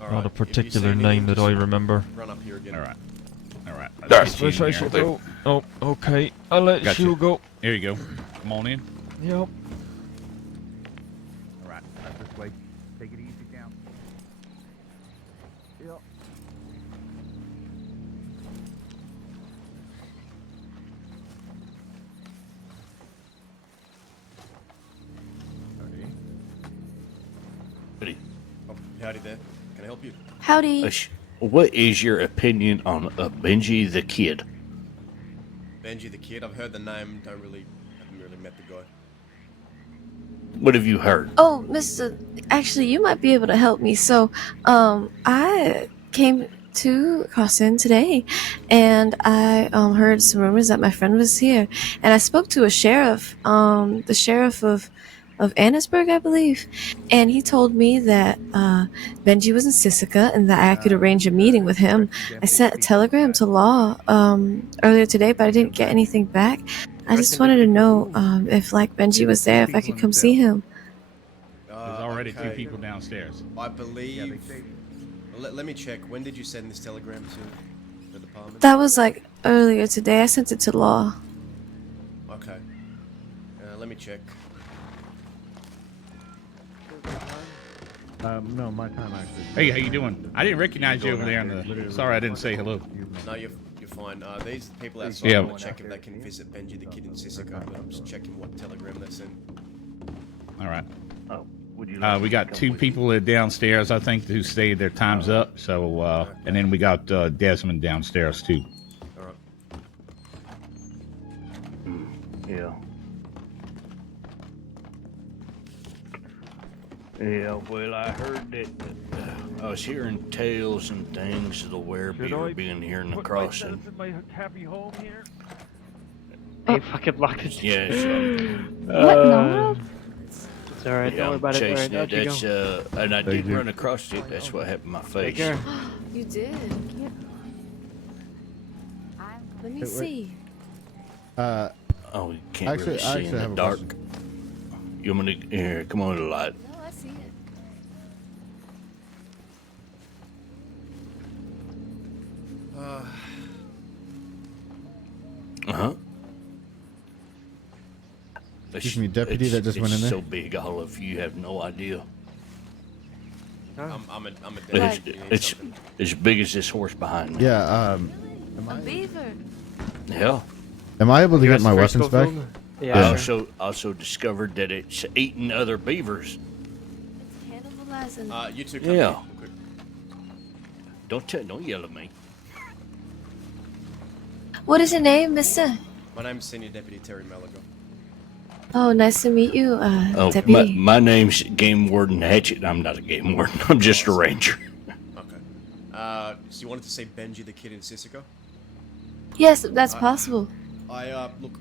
Not a particular name that I remember. Run up here again. All right. All right. Which I should go. Oh, okay. I'll let Gotcha. you go. Here you go. Come on in. Yep. All right, that's this way. Take it easy down. Yep. Oh, howdy there. Can I help you? Howdy. What is your opinion on Benji the Kid? Benji the Kid. I've heard the name. Haven't really met the guy. What have you heard? Oh, Mr. Actually, you might be able to help me. So, I came to Crossing today, and I heard some rumors that my friend was here, and I spoke to a sheriff, the sheriff of Annisburg, I believe, and he told me that Benji was in Sisika and that I could arrange a meeting with him. I sent a telegram to Law earlier today, but I didn't get anything back. I just wanted to know if, like, Benji was there, if I could come see him. There's already two people downstairs. I believe. Let me check. When did you send this telegram to the department? That was, like, earlier today. I sent it to Law. Okay. Let me check. No, my time actually. Hey, how you doing? I didn't recognize you over there on the. Sorry, I didn't say hello. No, you're fine. These people outside Yeah. will check if they can visit Benji the Kid in Sisika, but I'm just checking what telegram they sent. All right. Oh, would you? We got two people downstairs, I think, who stayed. Their time's up. So, and then we got Desmond downstairs too. All right. Yeah. Yeah, well, I heard that I was hearing tales and things of the werebeaver being here in the crossing. My happy home here. Hey, fucking lock it. Yeah, What in the world? It's alright, yeah, don't worry I'm about it. chasing Alright, it. out you go. And I did you. run across it. That's what happened to my face. Take care. You did? Let me Wait. see. Oh, you can't really see in the have a dark. question. You want me to here? Come on to the light. No, I see it. Uh-huh. Excuse me, deputy that just went in there? So big, all of you have no idea. I'm a It's as big as this horse behind me. Yeah, A beaver. Yeah. am I able to get my weapons back? I also discovered that it's eating other beavers. Cannibalizing. You two come Yeah. here, real quick. Don't yell at me. What is your name, mister? My name's Senior Deputy Terry Mallagher. Oh, nice to meet you, Oh, Deputy. my name's Game Warden Hatchet. I'm not a game warden. I'm just a ranger. Okay. So you wanted to say Benji the Kid in Sisika? Yes, that's possible. Look,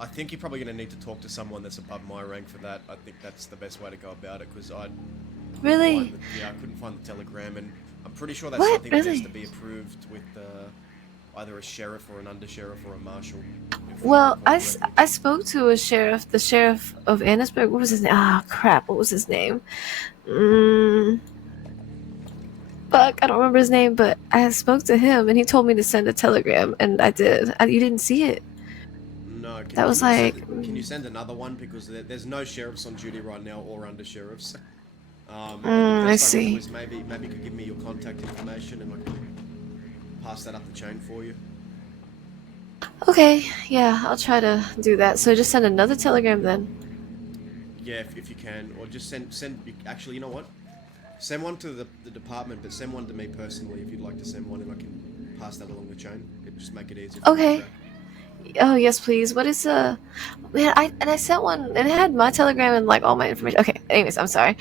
I think you're probably going to need to talk to someone that's above my rank for that. I think that's the best way to go about it, because Really? I couldn't find the telegram, and I'm pretty sure that's What? something that Really? needs to be approved with either a sheriff or an undersheriff or a marshal. Well, I spoke to a sheriff, the sheriff of Annisburg. What was his name? Ah, crap. What was his name? Fuck, I don't remember his name, but I spoke to him, and he told me to send a telegram, and I did. You didn't see it. No, That was like... Can you send another one, because there's no sheriffs on duty right now or undersheriffs. I see. Maybe you could give me your contact information, and I can pass that up the chain for you. Okay, yeah, I'll try to do that. So just send another telegram then. Yeah, if you can, or just send. Actually, you know what? Send one to the department, but send one to me personally if you'd like to send one, and I can pass that along the chain. It'd just make it easier. Okay. Oh yes, please. What is man? I sent one, and it had my telegram and like all my information. Okay. Anyways, I'm sorry.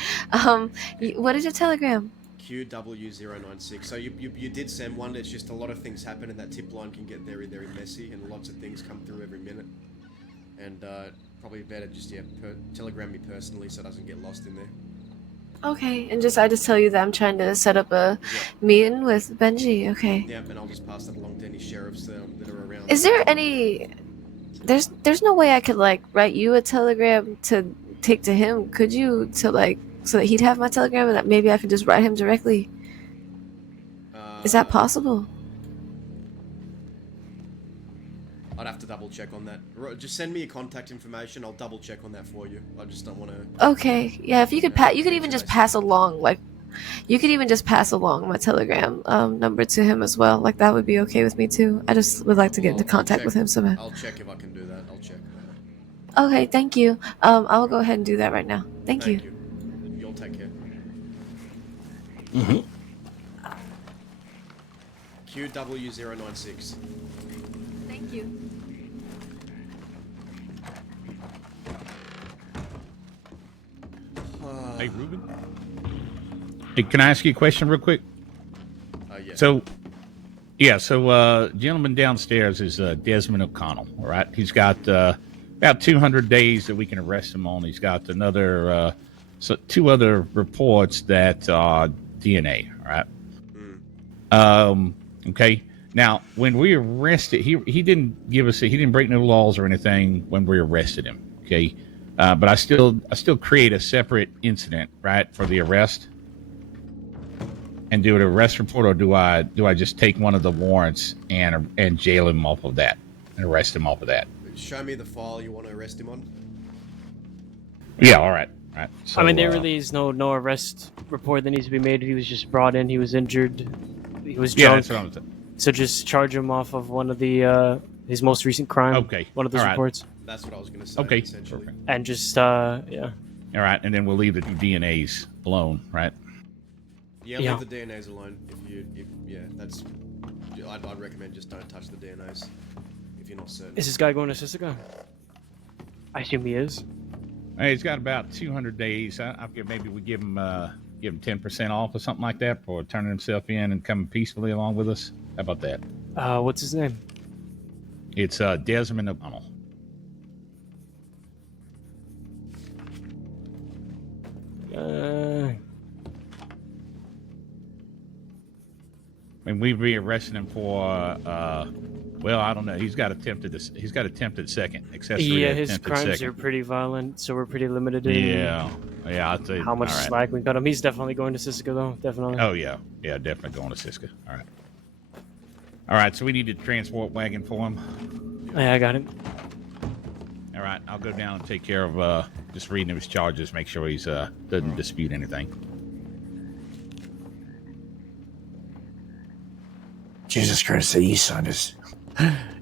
What is your telegram? QW096. So you did send one. It's just a lot of things happen, and that tip line can get very messy, and lots of things come through every minute. And probably better just telegram me personally so it doesn't get lost in there. Okay, and I just tell you that I'm trying to set up a meeting with Benji. Okay. Yeah, and I'll just pass that along to any sheriffs that are around. Is there any there's no way I could like write you a telegram to take to him, could you? To like so that he'd have my telegram and that maybe I could just write him directly. Is that possible? I'd have to double check on that. Just send me your contact information. I'll double check on that for you. I just don't want to. Okay, yeah. If you could you could even just pass along like. You could even just pass along my telegram number to him as well. Like that would be okay with me too. I just would like to get into contact with him somehow. I'll check if I can do that. I'll check. Okay, thank you. I will go ahead and do that right now. Thank you. You'll take care. QW096. Thank you. Hey, Ruben. Hey, can I ask you a question real quick? Yeah. So, gentleman downstairs is Desmond O'Connell, all right? He's got about 200 days that we can arrest him on. He's got another, two other reports that are DNA, all right? Okay. Now, when we arrested, he didn't give us he didn't break no laws or anything when we arrested him, okay? But I still create a separate incident, right, for the arrest. And do an arrest report, or do I just take one of the warrants and jail him off of that and arrest him off of that? Show me the file you want to arrest him on. Yeah, all right. So, I mean, there really is no arrest report that needs to be made. He was just brought in. He was injured. He was drunk. Yeah, that's what I'm saying. So just charge him off of one of the his most recent crime. Okay. One of those reports. That's what I was going to say. Okay. Essentially. And just yeah. All right, and then we'll leave the DNAs alone, right? Yeah, leave the DNAs alone. That's. I'd recommend just don't touch the DNAs if you're not certain. Is this guy going to Sisika? I assume he is. Hey, he's got about 200 days. I maybe we give him 10% off or something like that for turning himself in and coming peacefully along with us. How about that? What's his name? It's Desmond O'Connell. And we'd be arresting him for, well, I don't know. He's got attempted second accessory. Yeah, his crimes second. are pretty violent, so we're pretty limited in. Yeah, I'd say how much all right. slack we cut him. He's definitely going to Sisika though. Definitely. Oh yeah, definitely going to Sisika. All right. So we need a transport wagon for him. Yeah, I got it. All right, I'll go down and take care of just reading his charges, make sure he's doesn't dispute anything. Jesus Christ, the east side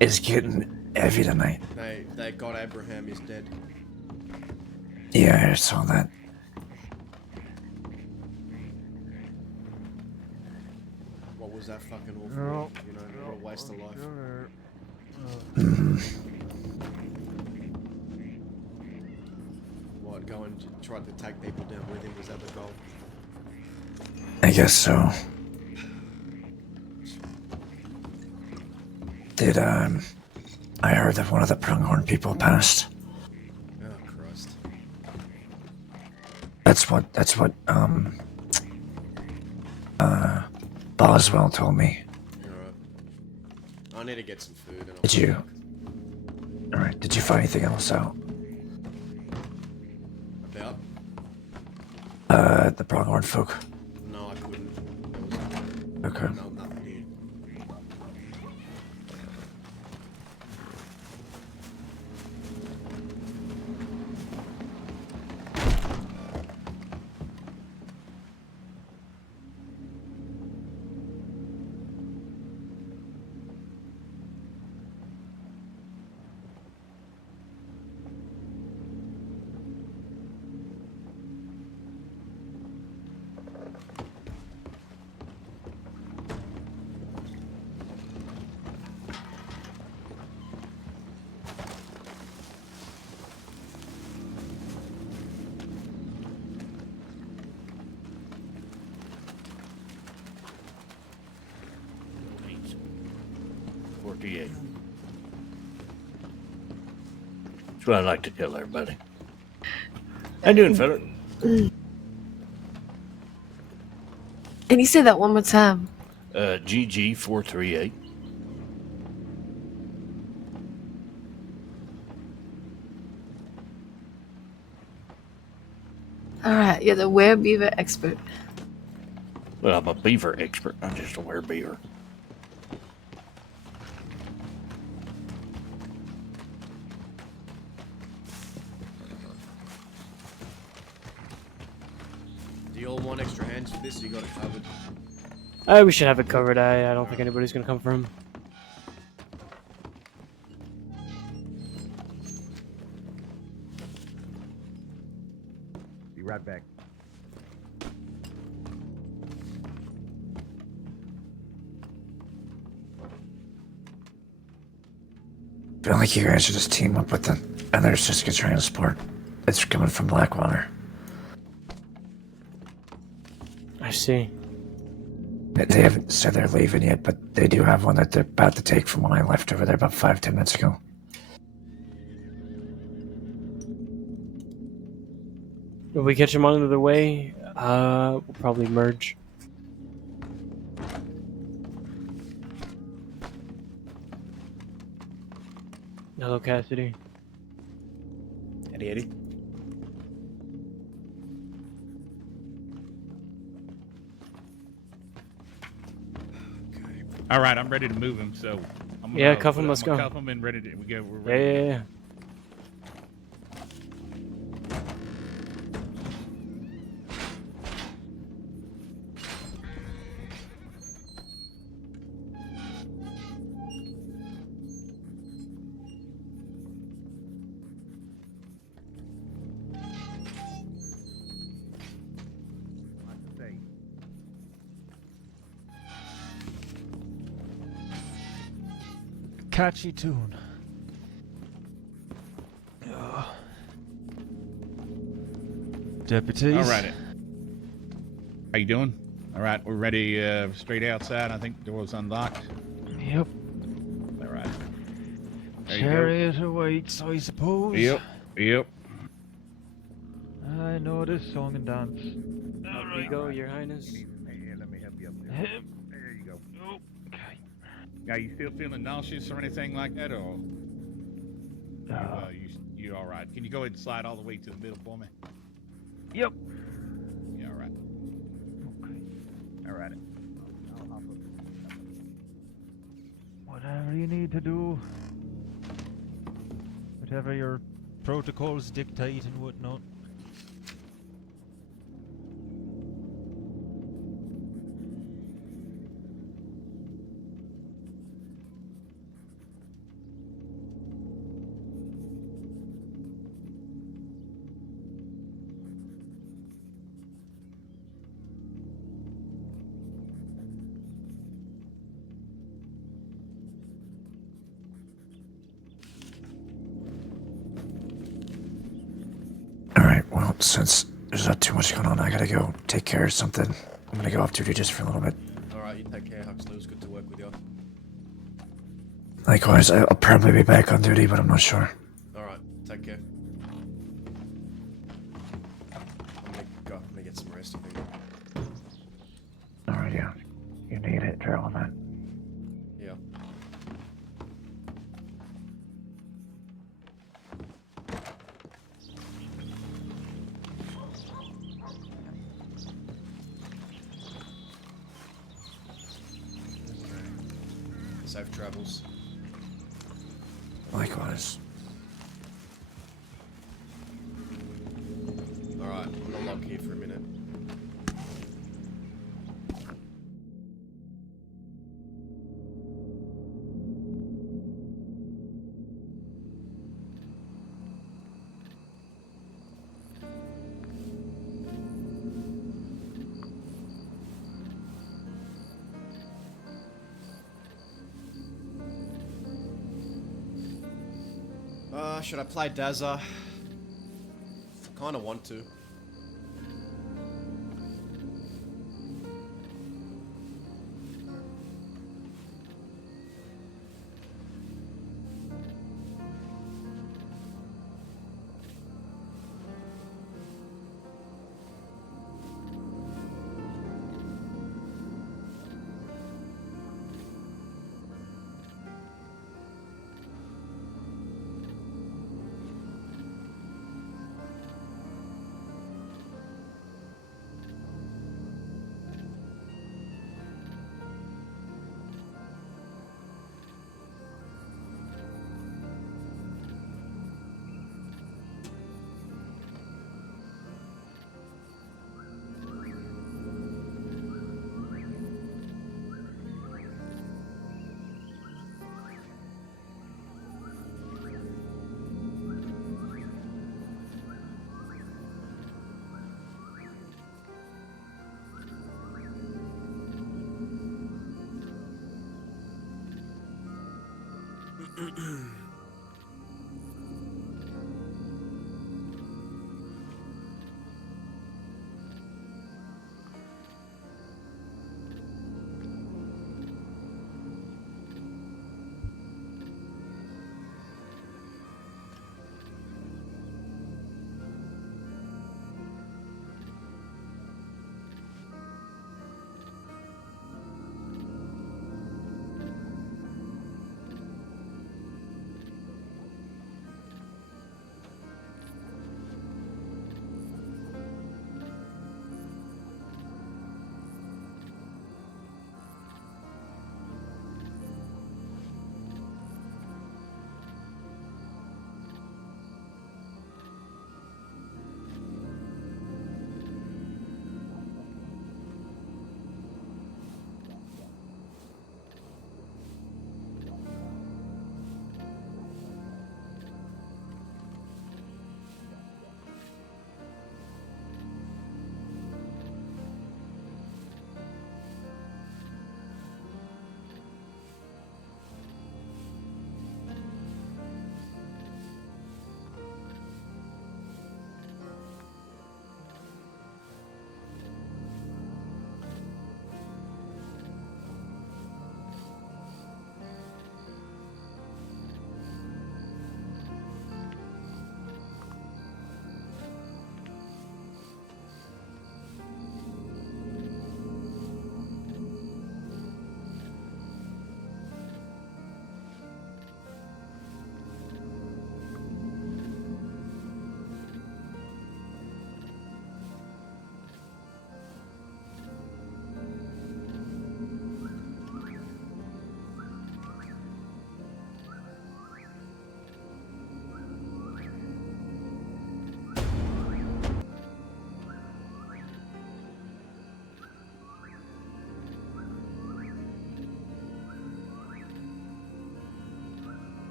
is getting heavy tonight. They got Abraham is dead. Yeah, I saw that. What was that fucking awful? No, what a waste of life. What, go and try to take people down with him? Was that the goal? I guess so. Did I heard that one of the pronghorn people passed. Oh Christ. That's what Boswell told me. Alright. I need to get some food. And Did you? Alright, did you find anything else out? About? The pronghorn folk. No, I couldn't. Okay. No, nothing here. That's what I like to tell everybody. How you doing, fella? Can you say that one more time? GG438. All right, you're the were-beaver expert. Well, I'm a beaver expert, not just a were-beaver. Do you all want extra hands for this? Or you got it covered. We should have it covered. I don't think anybody's gonna come for him. Be right back. I feel like you guys should just team up with the others just get transport. It's coming from Blackwater. I see. They haven't said they're leaving yet, but they do have one that they're about to take from when I left over there about 5-10 minutes ago. If we catch him on the way, we'll probably merge. Hello, Cassidy. Eddie, Eddie. All right, I'm ready to move him. So I'm Yeah, cuff him. Let's go. Cuff him and ready to we go. We're Yeah, ready. yeah, yeah. Catchy tune. Deputies. All right. How you doing? All right, we're ready. Straight outside. I think the door's unlocked. Yep. All right. There you go. Chariot awaits, I suppose. Yep. Yep. I know this song and dance. There you go, Your Highness. Hey, let me help you up there. There you go. Okay. Now, you still feeling nauseous or anything like that, or you all right? Can you go ahead and slide all the way to the middle for me? Yep. Yeah, all right. Okay. All right. I'll hop up. Whatever you need to do. Whatever your protocols dictate and whatnot. Alright, well, since there's not too much going on, I gotta go take care of something. I'm gonna go off duty just for a little bit. Alright, you take care, Huxley. It was good to work with you. Likewise, I'll probably be back on duty, but I'm not sure. Alright, take care. I'm gonna get some rest, I think. Alright, yeah. You need it, Drill, on that. Yeah. Safe travels. Likewise. Alright, I'm gonna lock here for a minute. Should I play Dazza? Kinda want to.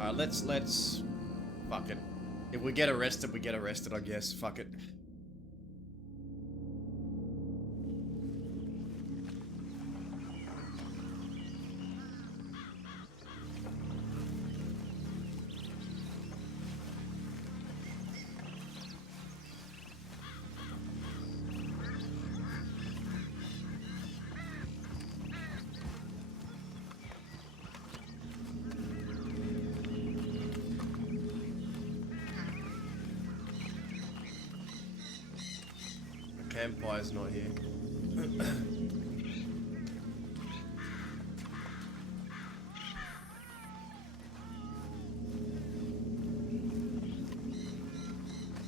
Alright, let's... Fuck it. If we get arrested, we get arrested, I guess. Fuck it. Campire's not here.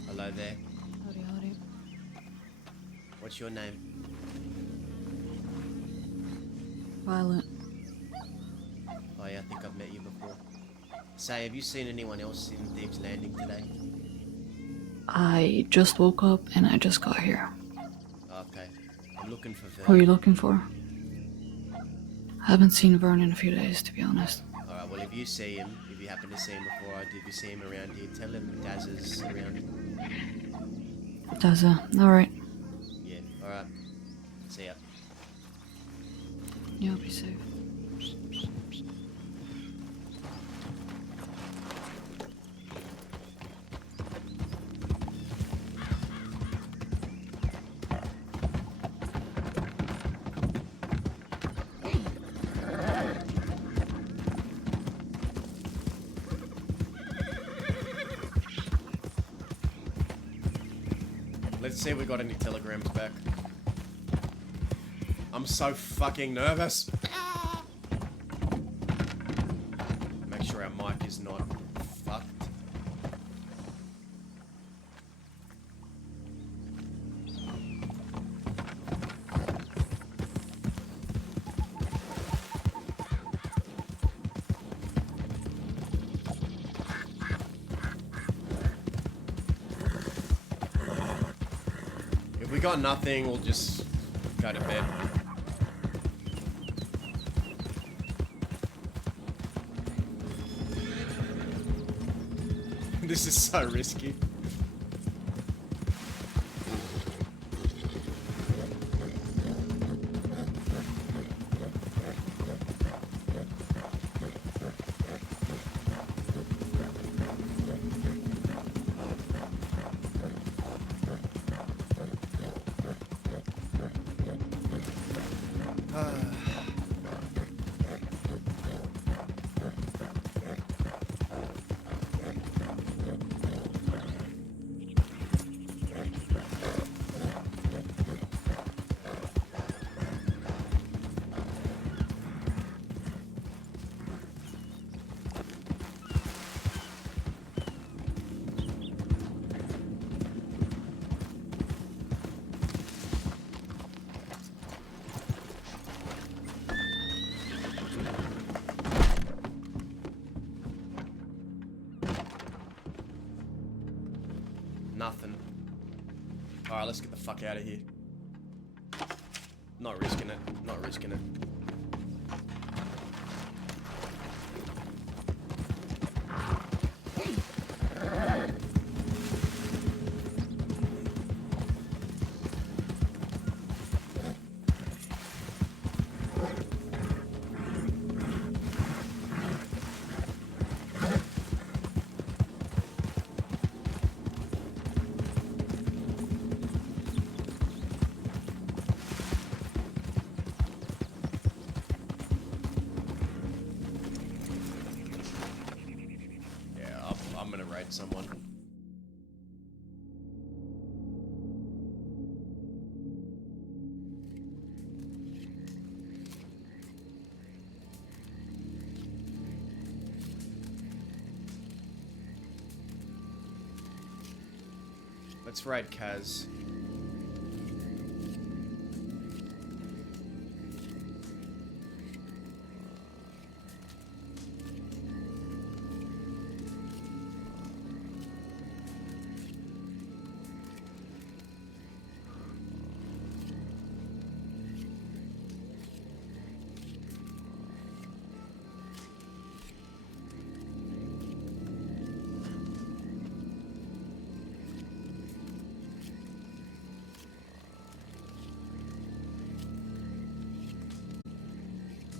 Hello there. Howdy, howdy. What's your name? Violet. Oh yeah, I think I've met you before. Say, have you seen anyone else in Thieves Landing today? I just woke up and I just got here. Okay. I'm looking for Vern. Who are you looking for? I haven't seen Vern in a few days, to be honest. Alright, well if you see him, if you happen to see him before I do, if you see him around here, tell him Daz is around. That's alright. Yeah, alright. See ya. You'll be safe. Let's see if we got any telegrams back. I'm so fucking nervous. Make sure our mic is not fucked. If we got nothing, we'll just go to bed. This is so risky. Nothing. Alright, let's get the fuck out of here. Not risking it. Not risking it. I'm gonna raid someone. Let's raid Kaz.